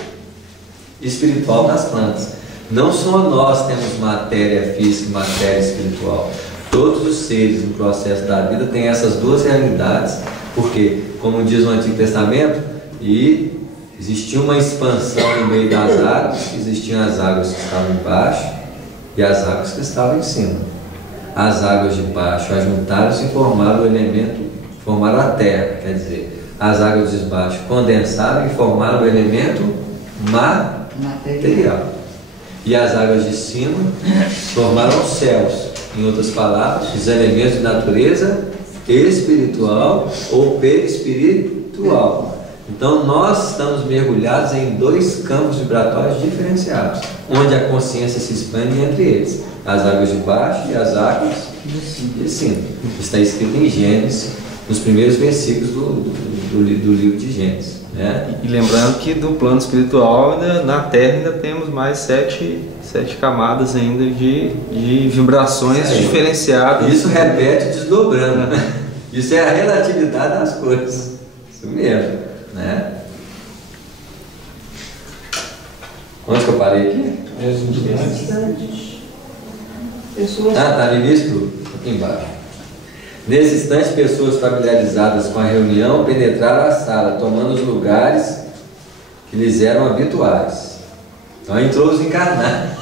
espiritual das plantas. Não só nós temos matéria física e matéria espiritual. Todos os seres no processo da vida têm essas duas realidades, porque, como diz o Antigo Testamento, existia uma expansão no meio das águas, existiam as águas que estavam embaixo e as águas que estavam em cima. As águas de baixo ajuntaram-se e formaram o elemento, formaram a terra, quer dizer, as águas de baixo condensaram e formaram o elemento material. E as águas de cima formaram os céus. Em outras palavras, os elementos de natureza espiritual ou perispiritual. Então nós estamos mergulhados em 2 campos vibratórios diferenciados, onde a consciência se expande entre eles, as águas de baixo e as águas de cima. Está escrito em Gênesis, nos primeiros versículos do livro de Gênesis, né? E lembrando que do plano espiritual, na Terra ainda temos mais 7 camadas ainda de vibrações diferenciadas. Isso repete desdobrando, né? Isso é a relatividade das coisas. Isso mesmo, né? Onde que eu parei aqui? Tá no início tudo, aqui embaixo. Nesse instante, pessoas familiarizadas com a reunião penetraram a sala, tomando os lugares que lhes eram habituais. Então entrou os encarnados.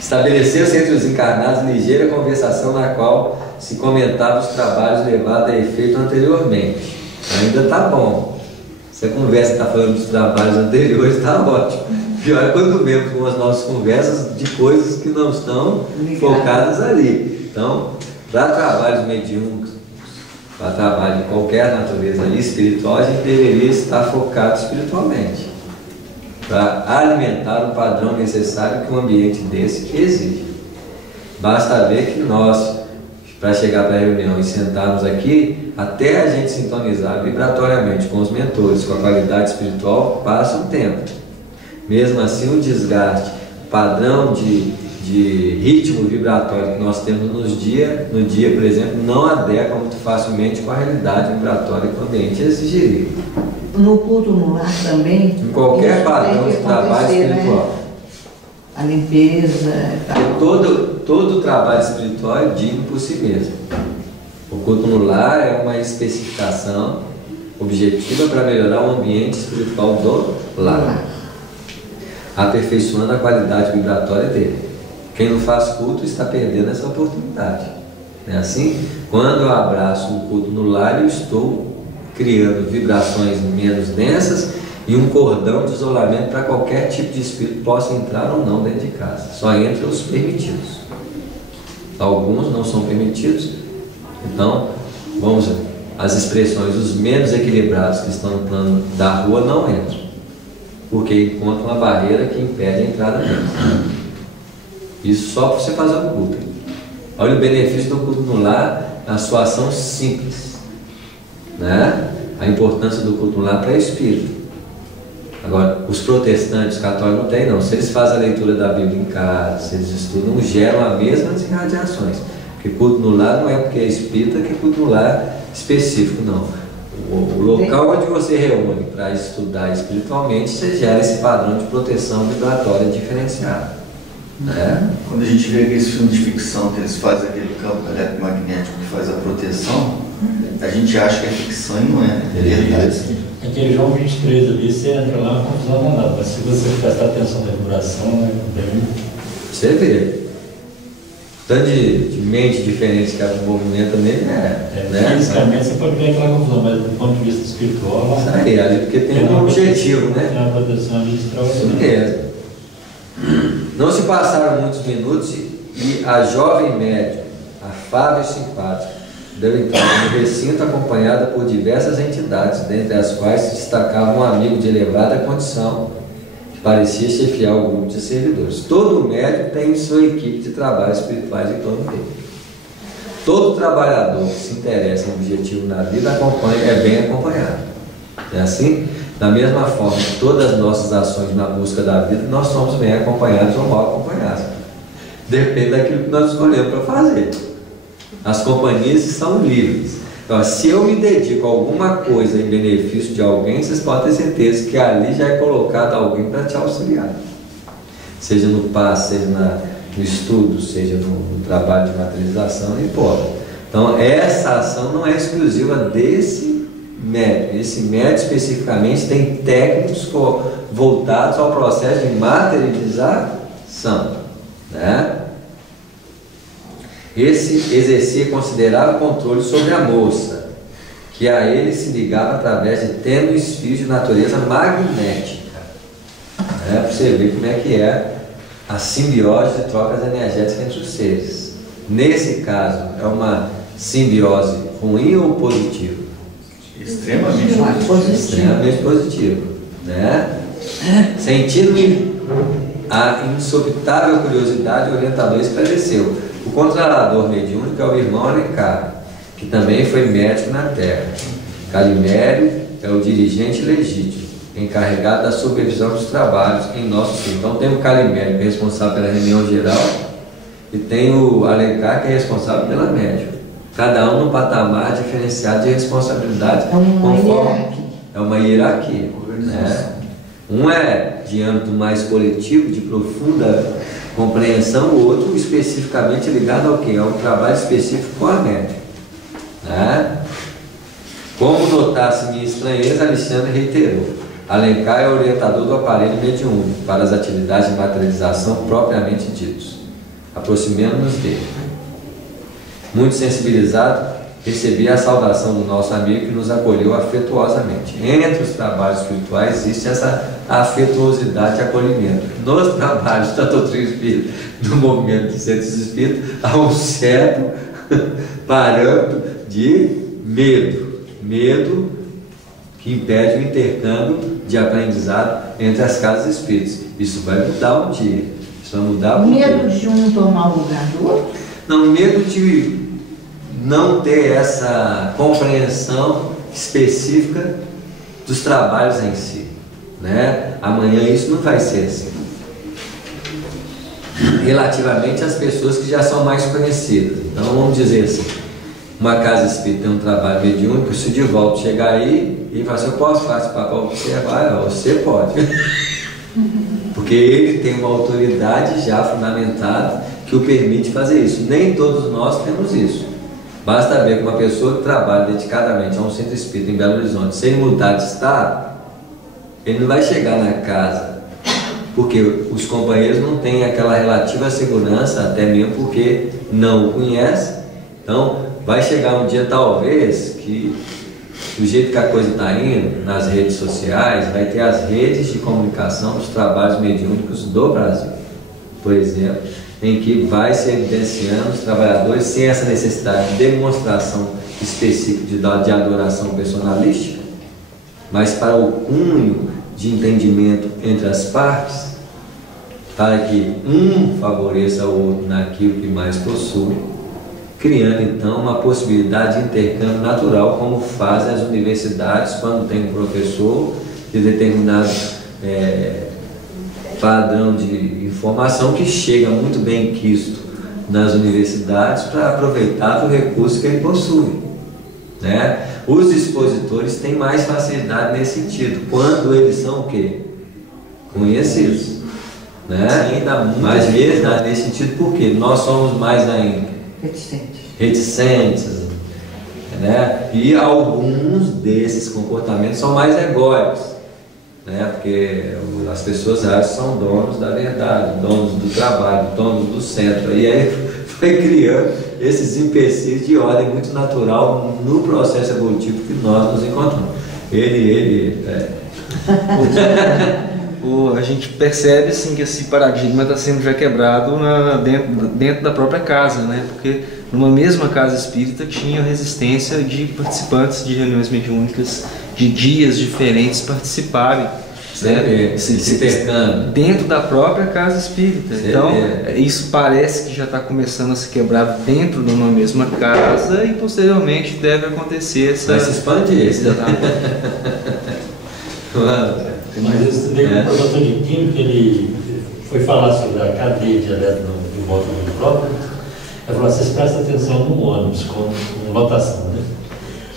Estabeleceu-se entre os encarnados ligeira conversação na qual se comentava os trabalhos levados a efeito anteriormente. Ainda está bom. Se a conversa está falando dos trabalhos anteriores, está ótimo. Pior é quando vemos com as nossas conversas de coisas que não estão focadas ali. Então, para trabalhos mediúnicos, para trabalho de qualquer natureza espiritual, a gente deveria estar focado espiritualmente, para alimentar o padrão necessário que um ambiente desse exige. Basta ver que nós, para chegar para a reunião e sentarmos aqui, até a gente sintonizar vibratoriamente com os mentores, com a qualidade espiritual, passa um tempo. Mesmo assim, o desgaste, o padrão de ritmo vibratório que nós temos no dia, por exemplo, não adequa muito facilmente com a realidade vibratória que o ambiente exigiria. No culto no lar também, em qualquer padrão de trabalho espiritual, né? A limpeza, todo trabalho espiritual é digno por si mesmo. O culto no lar é uma especificação objetiva para melhorar o ambiente espiritual do lar, aperfeiçoando a qualidade vibratória dele. Quem não faz culto está perdendo essa oportunidade. Não é assim? Quando eu abraço um culto no lar, eu estou criando vibrações menos densas e um cordão de isolamento para qualquer tipo de espírito possa entrar ou não dentro de casa. Só entram os permitidos. Alguns não são permitidos. Então, vamos ver. As expressões, os menos equilibrados que estão no plano da rua não entram, porque encontram uma barreira que impede a entrada deles. Isso só para você fazer o culto. Olha o benefício do culto no lar, a sua ação simples, né? A importância do culto no lar para o espírito. Agora, os protestantes, os católicos não tem não. Se eles fazem a leitura da Bíblia em casa, se eles estudam, geram as mesmas irradiações. Porque culto no lar não é porque é espírita que culto no lar específico, não. O local onde você reúne para estudar espiritualmente, você gera esse padrão de proteção vibratória diferenciado. Quando a gente vê aqueles filmes de ficção que eles fazem aquele campo eletromagnético que faz a proteção, a gente acha que é ficção e não é. Aquele João 23 ali, você entra lá, não confusão não nada, mas se você prestar atenção na vibração, é bem... Você vê. Tanto de mente diferente que a movimenta nele né? Fisicamente você pode ver aquela confusão, mas do ponto de vista espiritual... Isso aí, ali, porque tem um objetivo, né? Tem uma proteção ali extraordinária. Isso mesmo. Não se passaram muitos minutos e a jovem médium, afável e simpática, deu entrada no recinto acompanhada por diversas entidades, dentre as quais se destacava um amigo de elevada condição, que parecia chefiar o grupo de servidores. Todo médium tem sua equipe de trabalhos espirituais em torno dele. Todo trabalhador que se interessa em objetivo na vida é bem acompanhado. É assim? Da mesma forma que todas as nossas ações na busca da vida, nós somos bem acompanhados ou mal acompanhados. Depende daquilo que nós escolhemos para fazer. As companhias são livres. Então, se eu me dedico a alguma coisa em benefício de alguém, vocês podem ter certeza que ali já é colocado alguém para te auxiliar. Seja no passe, seja no estudo, seja no trabalho de materialização, não importa. Então, essa ação não é exclusiva desse médico. Esse médico especificamente tem técnicos voltados ao processo de materialização, né? Esse exercia considerável controle sobre a moça, que a ele se ligava através de tênues fios de natureza magnética, né? Para você ver como é que é a simbiose de trocas energéticas entre os seres. Nesse caso, é uma simbiose ruim ou positiva? Extremamente positivo, né? Sentindo a insopitável curiosidade, o orientador esclareceu: o controlador mediúnico é o irmão Alencar, que também foi médico na Terra. Calimério é o dirigente legítimo, encarregado da supervisão dos trabalhos em nosso filho. Então tem o Calimério, que é responsável pela reunião geral, e tem o Alencar, que é responsável pela médium. cada um num patamar diferenciado de responsabilidade. É uma hierarquia. Né? Um é de âmbito mais coletivo, de profunda compreensão, o outro especificamente ligado ao quê? Ao trabalho específico com a médica. Né? Como notasse minha estranheza, Alexandre reiterou: Alencar é orientador do aparelho mediúnico para as atividades de materialização propriamente ditos. Aproximemo-nos dele. Muito sensibilizado, recebi a saudação do nosso amigo que nos acolheu afetuosamente. Entre os trabalhos espirituais existe essa afetuosidade e acolhimento. Nos trabalhos da doutrina espírita, do movimento de centros espíritas, há um certo parâmetro de medo que impede o intercâmbio de aprendizado entre as casas espíritas. Isso vai mudar um dia. Isso vai mudar um dia. Medo de um tomar o lugar do outro? Não, medo de não ter essa compreensão específica dos trabalhos em si, né? Amanhã isso não vai ser assim. Relativamente às pessoas que já são mais conhecidas. Então vamos dizer assim, uma casa espírita tem um trabalho mediúnico, se o Divaldo chegar aí e falar assim: eu posso participar para observar? Você pode. Porque ele tem uma autoridade já fundamentada que o permite fazer isso. Nem todos nós temos isso. Basta ver que uma pessoa que trabalha dedicadamente a um centro espírita em Belo Horizonte, sem mudar de estado, ele não vai chegar na casa, porque os companheiros não têm aquela relativa segurança, até mesmo porque não o conhecem. Então vai chegar um dia talvez que, do jeito que a coisa está indo nas redes sociais, vai ter as redes de comunicação dos trabalhos mediúnicos do Brasil, por exemplo, em que vai se evidenciando os trabalhadores sem essa necessidade de demonstração específica de adoração personalística, mas para o cunho de entendimento entre as partes, para que um favoreça o outro naquilo que mais possui, criando então uma possibilidade de intercâmbio natural, como fazem as universidades quando tem um professor de determinado padrão de informação que chega muito bem quisto nas universidades para aproveitar do recurso que ele possui, né? Os expositores têm mais facilidade nesse sentido, quando eles são o quê? Conhecidos, né? Sim, dá mais verdade nesse sentido, porque nós somos mais ainda reticentes, né? E alguns desses comportamentos são mais egóicos, né? Porque as pessoas acham que são donos da verdade, donos do trabalho, donos do centro, e aí foi criando esses empecilhos de ordem muito natural no processo evolutivo que nós nos encontramos. A gente percebe assim, que esse paradigma está sendo já quebrado dentro da própria casa, né? Porque numa mesma casa espírita tinha resistência de participantes de reuniões mediúnicas de dias diferentes participarem, né? Se intercâmbio dentro da própria casa espírita. Então isso parece que já está começando a se quebrar dentro de uma mesma casa e posteriormente deve acontecer essa... Vai se expandir. Mas eu estudei com o professor de Química, ele foi falar sobre a cadeia de elétrons em volta do próprio. Ele falou: vocês prestam atenção no ônibus, com lotação, né?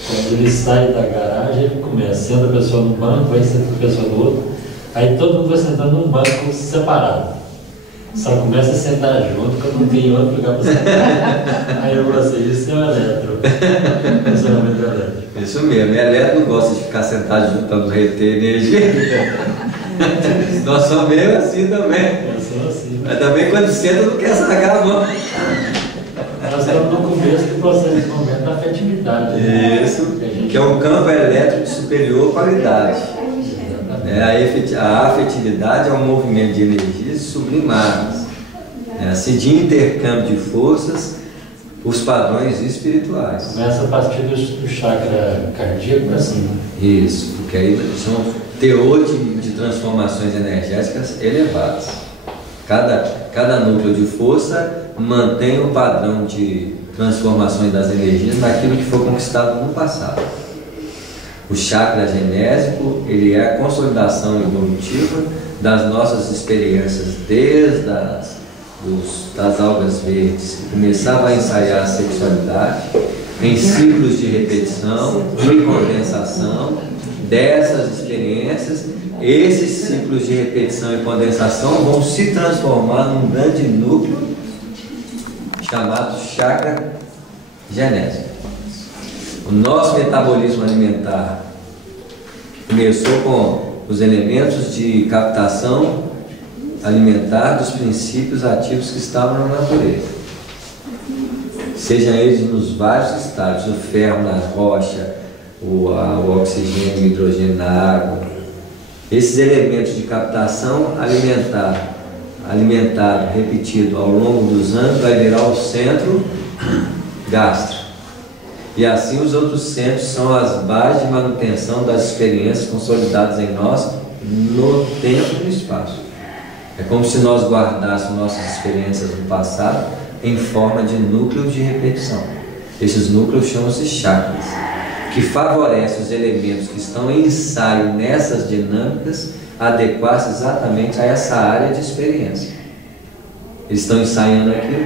Quando ele sai da garagem, ele começa, senta a pessoa num banco, aí senta a pessoa no outro, aí todo mundo vai sentando num banco separado. Só começa a sentar junto quando não tem outro lugar para sentar. Aí eu falei assim: isso é um elétron. Funcionamento elétrico. Isso mesmo, o elétron não gosta de ficar sentado junto para não reter energia. Nós somos meio assim também. Eu sou assim. Mas também quando senta não quer sacar a mão. Nós estamos no começo do processo de desenvolvimento da afetividade. Isso, que é um campo elétrico de superior qualidade. A afetividade é um movimento de energias sublimadas, assim, de intercâmbio de forças, os padrões espirituais. Começa a partir do chakra cardíaco para cima. Isso, porque aí são teor de transformações energéticas elevadas. Cada núcleo de força mantém o padrão de transformações das energias naquilo que foi conquistado no passado. O chakra genésico, ele é a consolidação evolutiva das nossas experiências desde das algas verdes, que começavam a ensaiar a sexualidade, em ciclos de repetição, de condensação dessas experiências. Esses ciclos de repetição e condensação vão se transformar num grande núcleo chamado chakra genésico. O nosso metabolismo alimentar começou com os elementos de captação alimentar dos princípios ativos que estavam na natureza, sejam eles nos vários estágios: o ferro na rocha, o oxigênio, o hidrogênio na água. Esses elementos de captação alimentado, repetido ao longo dos anos, vai virar o centro gástrico. E assim os outros centros são as bases de manutenção das experiências consolidadas em nós no tempo e no espaço. É como se nós guardássemos nossas experiências do passado em forma de núcleos de repetição. Esses núcleos chamam-se chakras, que favorecem os elementos que estão em ensaio nessas dinâmicas a adequar-se exatamente a essa área de experiência. Eles estão ensaiando aquilo,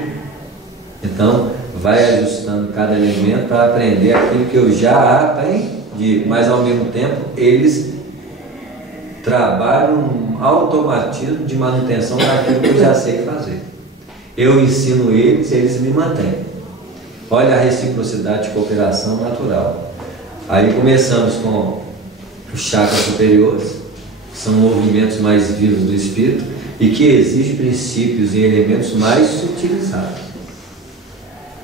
então vai ajustando cada elemento para aprender aquilo que eu já aprendi, mas ao mesmo tempo eles trabalham um automatismo de manutenção daquilo que eu já sei fazer. Eu ensino eles, eles me mantêm. Olha a reciprocidade de cooperação natural. Aí começamos com os chakras superiores, que são movimentos mais vivos do espírito e que exigem princípios e elementos mais sutilizados,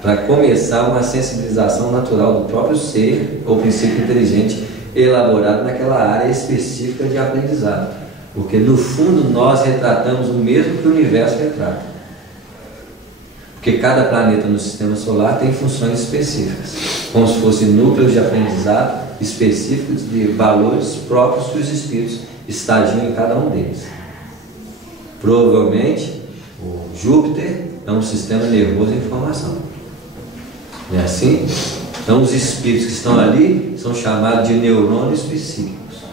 para começar uma sensibilização natural do próprio ser ou princípio inteligente elaborado naquela área específica de aprendizado, porque no fundo nós retratamos o mesmo que o universo retrata, porque cada planeta no sistema solar tem funções específicas, como se fossem núcleos de aprendizado específicos de valores próprios que os espíritos estagiam em cada um deles. Provavelmente o Júpiter é um sistema nervoso em formação. Não é assim? Então os espíritos que estão ali são chamados de neurônios psíquicos,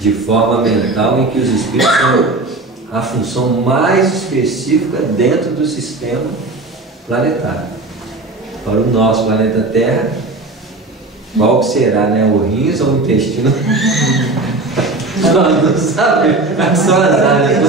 de forma mental, em que os espíritos têm a função mais específica dentro do sistema planetário. Para o nosso planeta Terra, qual que será, né? O rins ou o intestino? Nós não sabemos, são as áreas.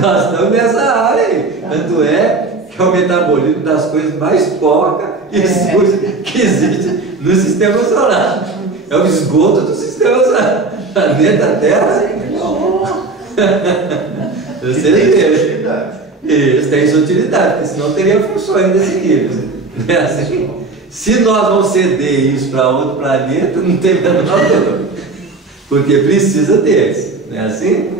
Nós estamos nessa área aí. Tanto é que é o metabolismo das coisas mais porcas e sujas que existe no sistema solar. É o esgoto do sistema solar. Planeta Terra. Vocês viram? Eles têm sua utilidade, porque senão teria funções desse nível. Não é assim? Se nós vamos ceder isso para outro planeta, não tem menor problema, porque precisa deles. Não é assim?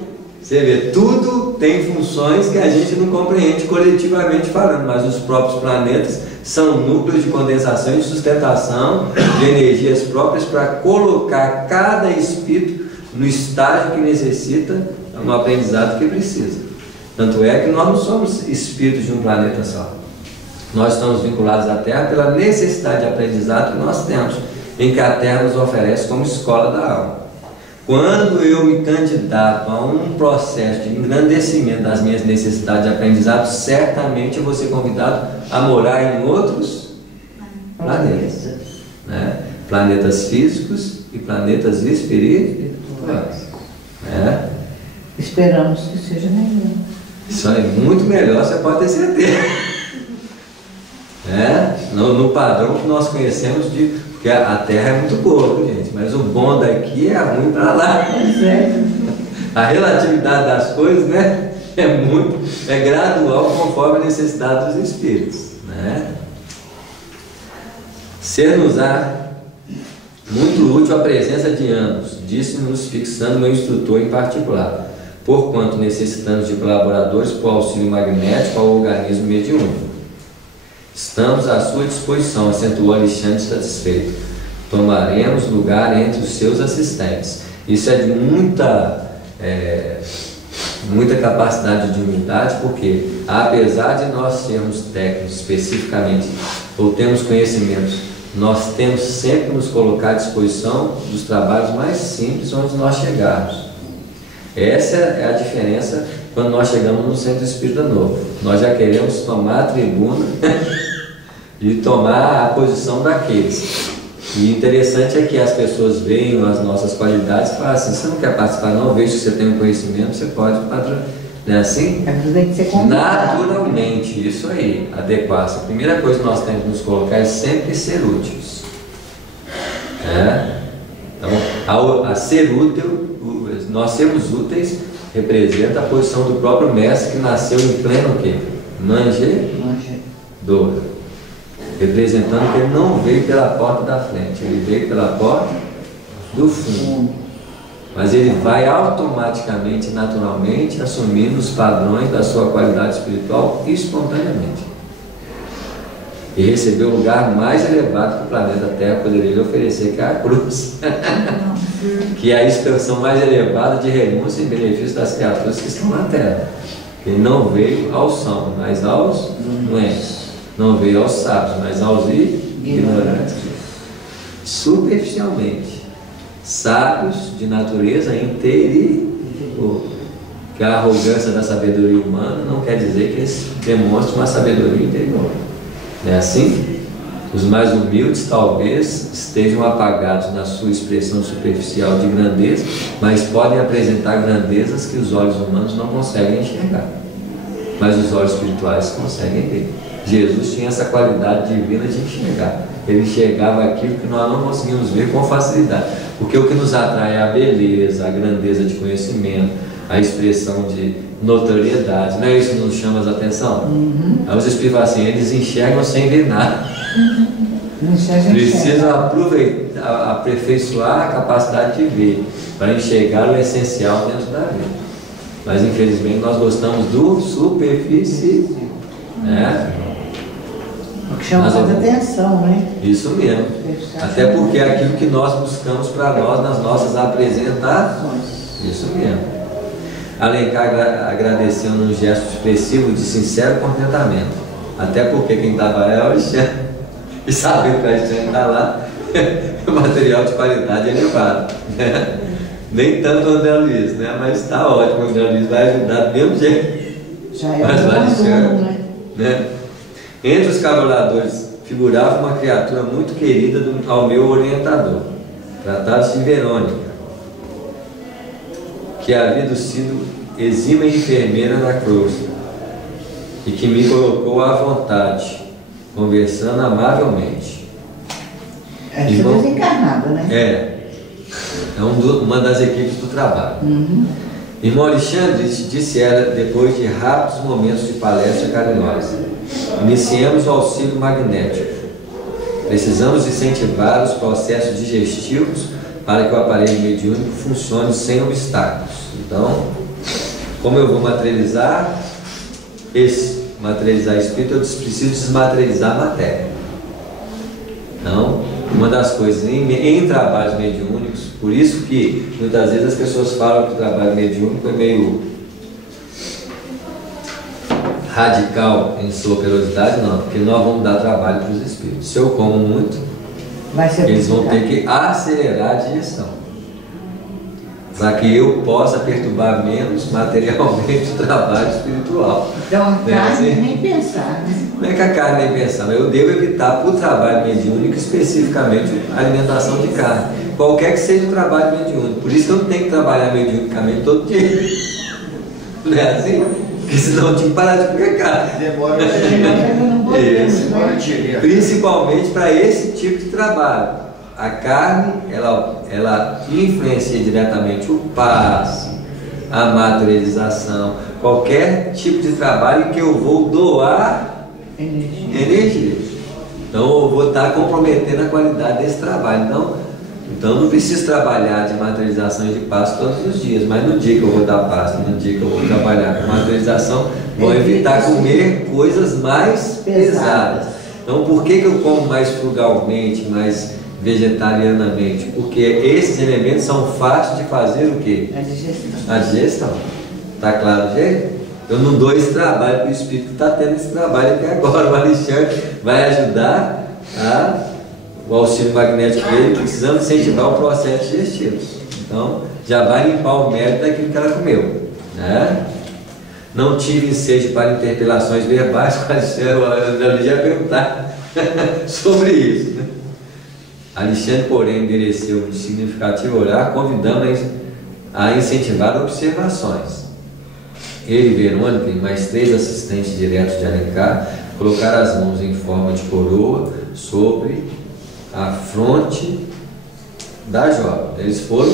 Você vê, tudo tem funções que a gente não compreende coletivamente falando, mas os próprios planetas são núcleos de condensação e sustentação de energias próprias para colocar cada espírito no estágio que necessita, no aprendizado que precisa. Tanto é que nós não somos espíritos de um planeta só. Nós estamos vinculados à Terra pela necessidade de aprendizado que nós temos, em que a Terra nos oferece como escola da alma. Quando eu me candidato a um processo de engrandecimento das minhas necessidades de aprendizado, certamente eu vou ser convidado a morar em outros planetas, né? Planetas físicos e planetas espirituais, né? Esperamos que seja melhor. Isso é muito melhor, você pode ter certeza. No padrão que nós conhecemos, porque a Terra é muito boa, gente, mas o bom daqui é ruim para lá. A relatividade das coisas, né, é gradual conforme a necessidade dos espíritos, né? Ser-nos-á muito útil a presença de ambos, disse-nos fixando meu instrutor em particular, porquanto necessitamos de colaboradores para o auxílio magnético ao organismo mediúnico. Estamos à sua disposição, acentuou Alexandre satisfeito. Tomaremos lugar entre os seus assistentes. Isso é de muita capacidade de humildade, porque apesar de nós sermos técnicos especificamente, ou temos conhecimentos, nós temos sempre nos colocar à disposição dos trabalhos mais simples onde nós chegarmos. Essa é a diferença quando nós chegamos no Centro Espírita Novo. Nós já queremos tomar a tribuna de tomar a posição daqueles. E interessante é que as pessoas veem as nossas qualidades e falam assim, você não quer participar não, vejo que você tem um conhecimento, você pode, não é assim? Tem que ser convidado. Naturalmente, isso aí, adequar-se. A primeira coisa que nós temos que nos colocar é sempre ser úteis. Então, a ser útil, nós sermos úteis, representa a posição do próprio mestre que nasceu em pleno o quê? Manjedoura. Representando que ele não veio pela porta da frente, ele veio pela porta do fundo. Mas ele vai automaticamente, naturalmente, assumindo os padrões da sua qualidade espiritual espontaneamente. E recebeu o lugar mais elevado que o planeta Terra poderia lhe oferecer, que é a cruz. Que é a expressão mais elevada de renúncia em benefício das criaturas que estão na Terra. Ele não veio aos sãos, mas aos doentes. Não veio aos sábios, mas aos ignorantes. Superficialmente. Sábios de natureza interior. Que a arrogância da sabedoria humana não quer dizer que eles demonstram uma sabedoria interior. Não é assim? Os mais humildes talvez estejam apagados na sua expressão superficial de grandeza, mas podem apresentar grandezas que os olhos humanos não conseguem enxergar. Mas os olhos espirituais conseguem ver. Jesus tinha essa qualidade divina de enxergar. Ele enxergava aquilo que nós não conseguimos ver com facilidade. Porque o que nos atrai é a beleza, a grandeza de conhecimento, a expressão de notoriedade. Não é isso que nos chama a atenção? Aí os espíritos falam assim, eles enxergam sem ver nada. Precisam aproveitar, aperfeiçoar a capacidade de ver, para enxergar o essencial dentro da vida. Mas infelizmente nós gostamos do superfície, né? O que chama muita atenção, né? Isso mesmo. Até porque é aquilo que nós buscamos para nós nas nossas apresentações. Isso mesmo. Alencar agradecendo um gesto expressivo de sincero contentamento. Até porque quem estava lá é o Alexandre. E sabendo que a gente está lá, o material de qualidade é elevado. Né? Nem tanto o André Luiz, né? Mas está ótimo, o André Luiz vai ajudar do mesmo jeito. Já é o Alexandre, né? Entre os cavaladores figurava uma criatura muito querida ao meu orientador, tratado-se de Verônica, que havia sido exímia enfermeira na cruz e que me colocou à vontade, conversando amavelmente. É desencarnada, né? É uma das equipes do trabalho. Irmão Alexandre, disse ela depois de rápidos momentos de palestra carinhosa, iniciemos o auxílio magnético. Precisamos incentivar os processos digestivos para que o aparelho mediúnico funcione sem obstáculos. Então, como eu vou materializar espírito, eu preciso desmaterializar a matéria. Então, uma das coisas em trabalhos mediúnicos, por isso que muitas vezes as pessoas falam que o trabalho mediúnico é meio radical em sua periodicidade, não, porque nós vamos dar trabalho para os espíritos. Se eu como muito, eles vão ter que acelerar a digestão, para que eu possa perturbar menos materialmente o trabalho espiritual. Então a carne nem pensar, né? Não é que a carne nem pensar, mas eu devo evitar para o trabalho mediúnico especificamente a alimentação de carne, qualquer que seja o trabalho mediúnico. Por isso que eu não tenho que trabalhar mediunicamente todo dia. Não é assim? Porque senão eu tinha que parar de comer carne. Demora Principalmente para esse tipo de trabalho. A carne, ela influencia diretamente o passe, a materialização, qualquer tipo de trabalho em que eu vou doar energia. Então eu vou estar comprometendo a qualidade desse trabalho. Então não preciso trabalhar de materialização e de passe todos os dias, mas no dia que eu vou dar passe, no dia que eu vou trabalhar com materialização, vou evitar comer coisas mais pesadas. Então por que eu como mais frugalmente, mais vegetarianamente? Porque esses elementos são fáceis de fazer o quê? A digestão. Está claro, gente? Eu não dou esse trabalho para o espírito que está tendo esse trabalho aqui agora. O Alexandre vai ajudar o auxílio magnético dele, precisando incentivar o processo digestivo. Então, já vai limpar o mérito daquilo que ela comeu, né? Não tive ensejo para interpelações verbais. O Alexandre já ia perguntar sobre isso, né? Alexandre, porém, endereceu de significativo orar, convidando a incentivar observações. Ele, Verônica e mais 3 assistentes diretos de Alencar colocaram as mãos em forma de coroa sobre a fronte da jovem. Eles foram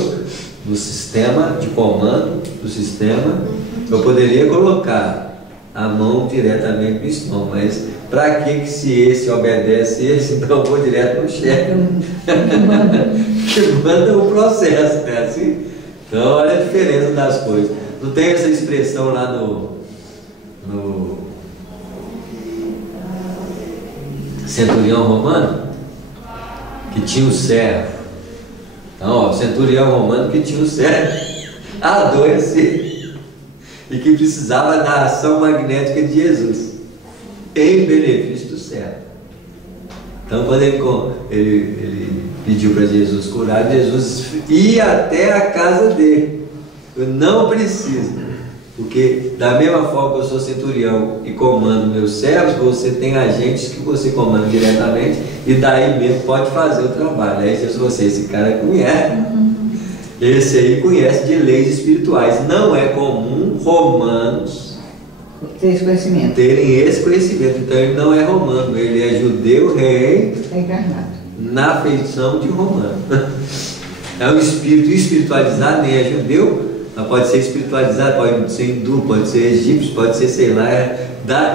no sistema de comando do sistema. Eu poderia colocar a mão diretamente no estômago, mas para que se esse obedece esse, então eu vou direto no chefe que manda o processo, né? Assim? Então olha a diferença das coisas. Não tem essa expressão lá no centurião romano que tinha o servo. Então, ó, centurião romano que tinha o servo adoecido e que precisava da ação magnética de Jesus em benefício do servo. Então, quando ele pediu para Jesus curar, Jesus ia até a casa dele. Eu não preciso, porque da mesma forma que eu sou centurião e comando meus servos, você tem agentes que você comanda diretamente e daí mesmo pode fazer o trabalho. Aí Jesus, esse cara conhece, esse aí conhece de leis espirituais. Não é comum romanos terem esse conhecimento. Então ele não é romano, ele é judeu, rei, encarnado, na feição de romano. É um espírito espiritualizado, nem é judeu, mas pode ser espiritualizado, pode ser hindu, pode ser egípcio, pode ser, sei lá.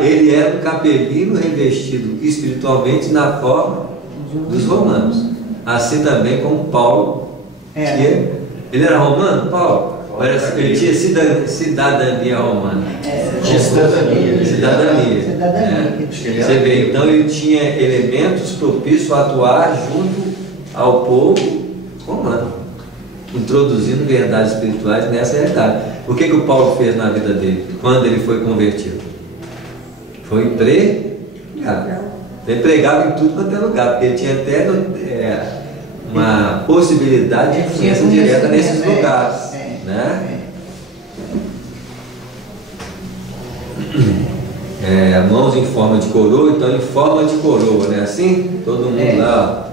Ele era um capelino revestido espiritualmente na forma dos romanos. Assim também como Paulo. Ele era romano, Paulo? Ele tinha cidadania romana. Tinha cidadania. Cidadania. Você vê, então ele tinha elementos propícios a atuar junto ao povo romano, introduzindo verdades espirituais nessa realidade. O que o Paulo fez na vida dele quando ele foi convertido? Foi pregado. Ele pregava em tudo quanto é lugar, porque ele tinha até uma possibilidade de influência direta nesses lugares, né? Mãos em forma de coroa, então em forma de coroa, né? Assim, todo mundo lá.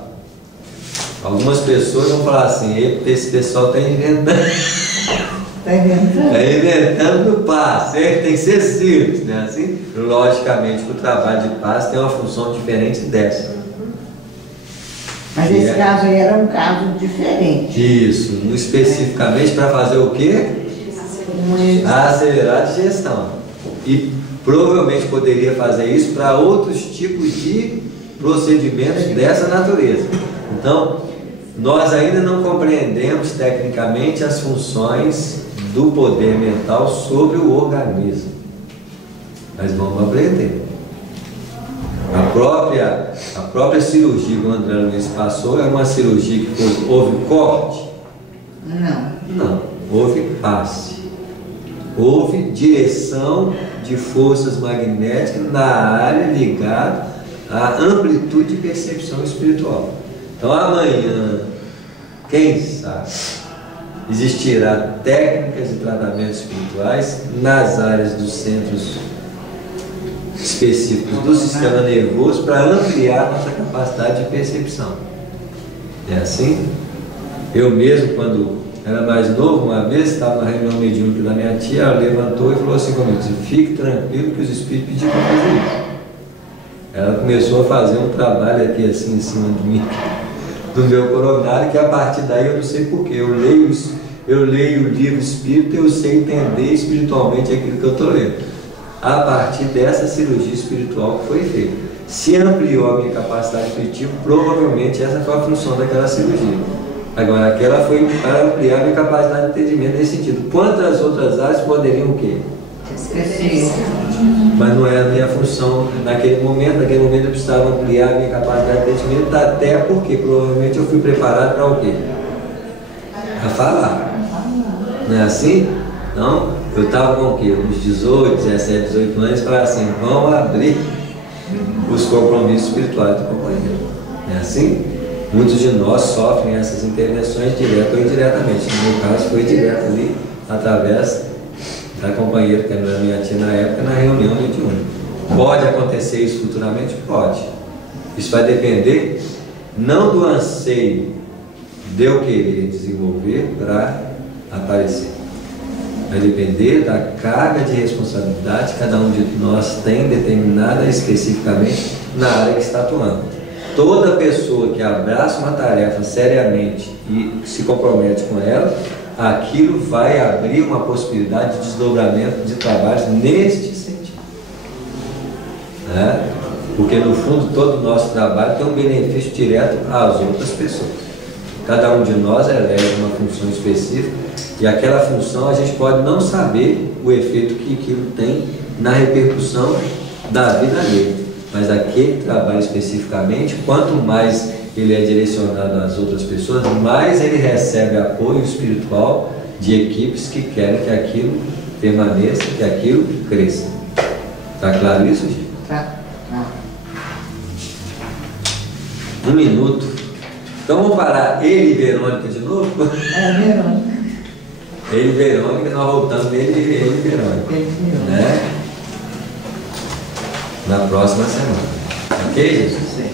Algumas pessoas vão falar assim: esse pessoal está inventando. Está inventando paz, tem que ser simples, né? Assim, logicamente, o trabalho de paz tem uma função diferente dessa. Mas esse caso aí era um caso diferente. Isso, especificamente para fazer o quê? Acelerar a digestão. E provavelmente poderia fazer isso para outros tipos de procedimentos dessa natureza. Então, nós ainda não compreendemos tecnicamente as funções do poder mental sobre o organismo. Mas vamos aprender. A própria cirurgia que o André Luiz passou é uma cirurgia que houve corte? Não. Houve passe. Houve direção de forças magnéticas na área ligada à amplitude de percepção espiritual. Então amanhã, quem sabe, existirá técnicas de tratamentos espirituais nas áreas dos centros específicos do sistema nervoso para ampliar nossa capacidade de percepção. É assim? Eu mesmo, quando era mais novo, uma vez estava na reunião mediúnica da minha tia, ela levantou e falou assim comigo: fique tranquilo que os espíritos pediram para fazer isso. Ela começou a fazer um trabalho aqui assim em cima de mim, do meu coronário, que a partir daí eu não sei porquê, eu leio o livro espírita e eu sei entender espiritualmente aquilo que eu estou lendo. A partir dessa cirurgia espiritual que foi feita, se ampliou a minha capacidade intuitiva, provavelmente essa foi a função daquela cirurgia. Agora, aquela foi para ampliar a minha capacidade de entendimento nesse sentido. Quantas outras áreas poderiam o quê? Mas não é a minha função naquele momento. Naquele momento eu precisava ampliar a minha capacidade de entendimento, até porque provavelmente eu fui preparado para o quê? Para falar. Não é assim? Então, eu estava com o quê? Uns 18, 17, 18 anos, para assim, vamos abrir os compromissos espirituais do companheiro. Não é assim? Muitos de nós sofrem essas intervenções direta ou indiretamente. No meu caso foi direto ali, através da companheira que era minha tia na época, na reunião mediúnica. Pode acontecer isso futuramente? Pode. Isso vai depender não do anseio de eu querer desenvolver para aparecer. Vai depender da carga de responsabilidade que cada um de nós tem determinada especificamente na área que está atuando. Toda pessoa que abraça uma tarefa seriamente e se compromete com ela, aquilo vai abrir uma possibilidade de desdobramento de trabalhos neste sentido. Né? Porque no fundo todo o nosso trabalho tem um benefício direto às outras pessoas. Cada um de nós elege uma função específica e aquela função a gente pode não saber o efeito que aquilo tem na repercussão da vida dele. Mas aquele trabalho especificamente, quanto mais ele é direcionado às outras pessoas, mais ele recebe apoio espiritual de equipes que querem que aquilo permaneça, que aquilo cresça. Está claro isso, gente? Tá. 1 minuto. Então vamos parar ele e Verônica de novo? Verônica. Ele e Verônica, nós voltamos ele e Verônica. Né? Na próxima semana. Ok, Jesus? Sim.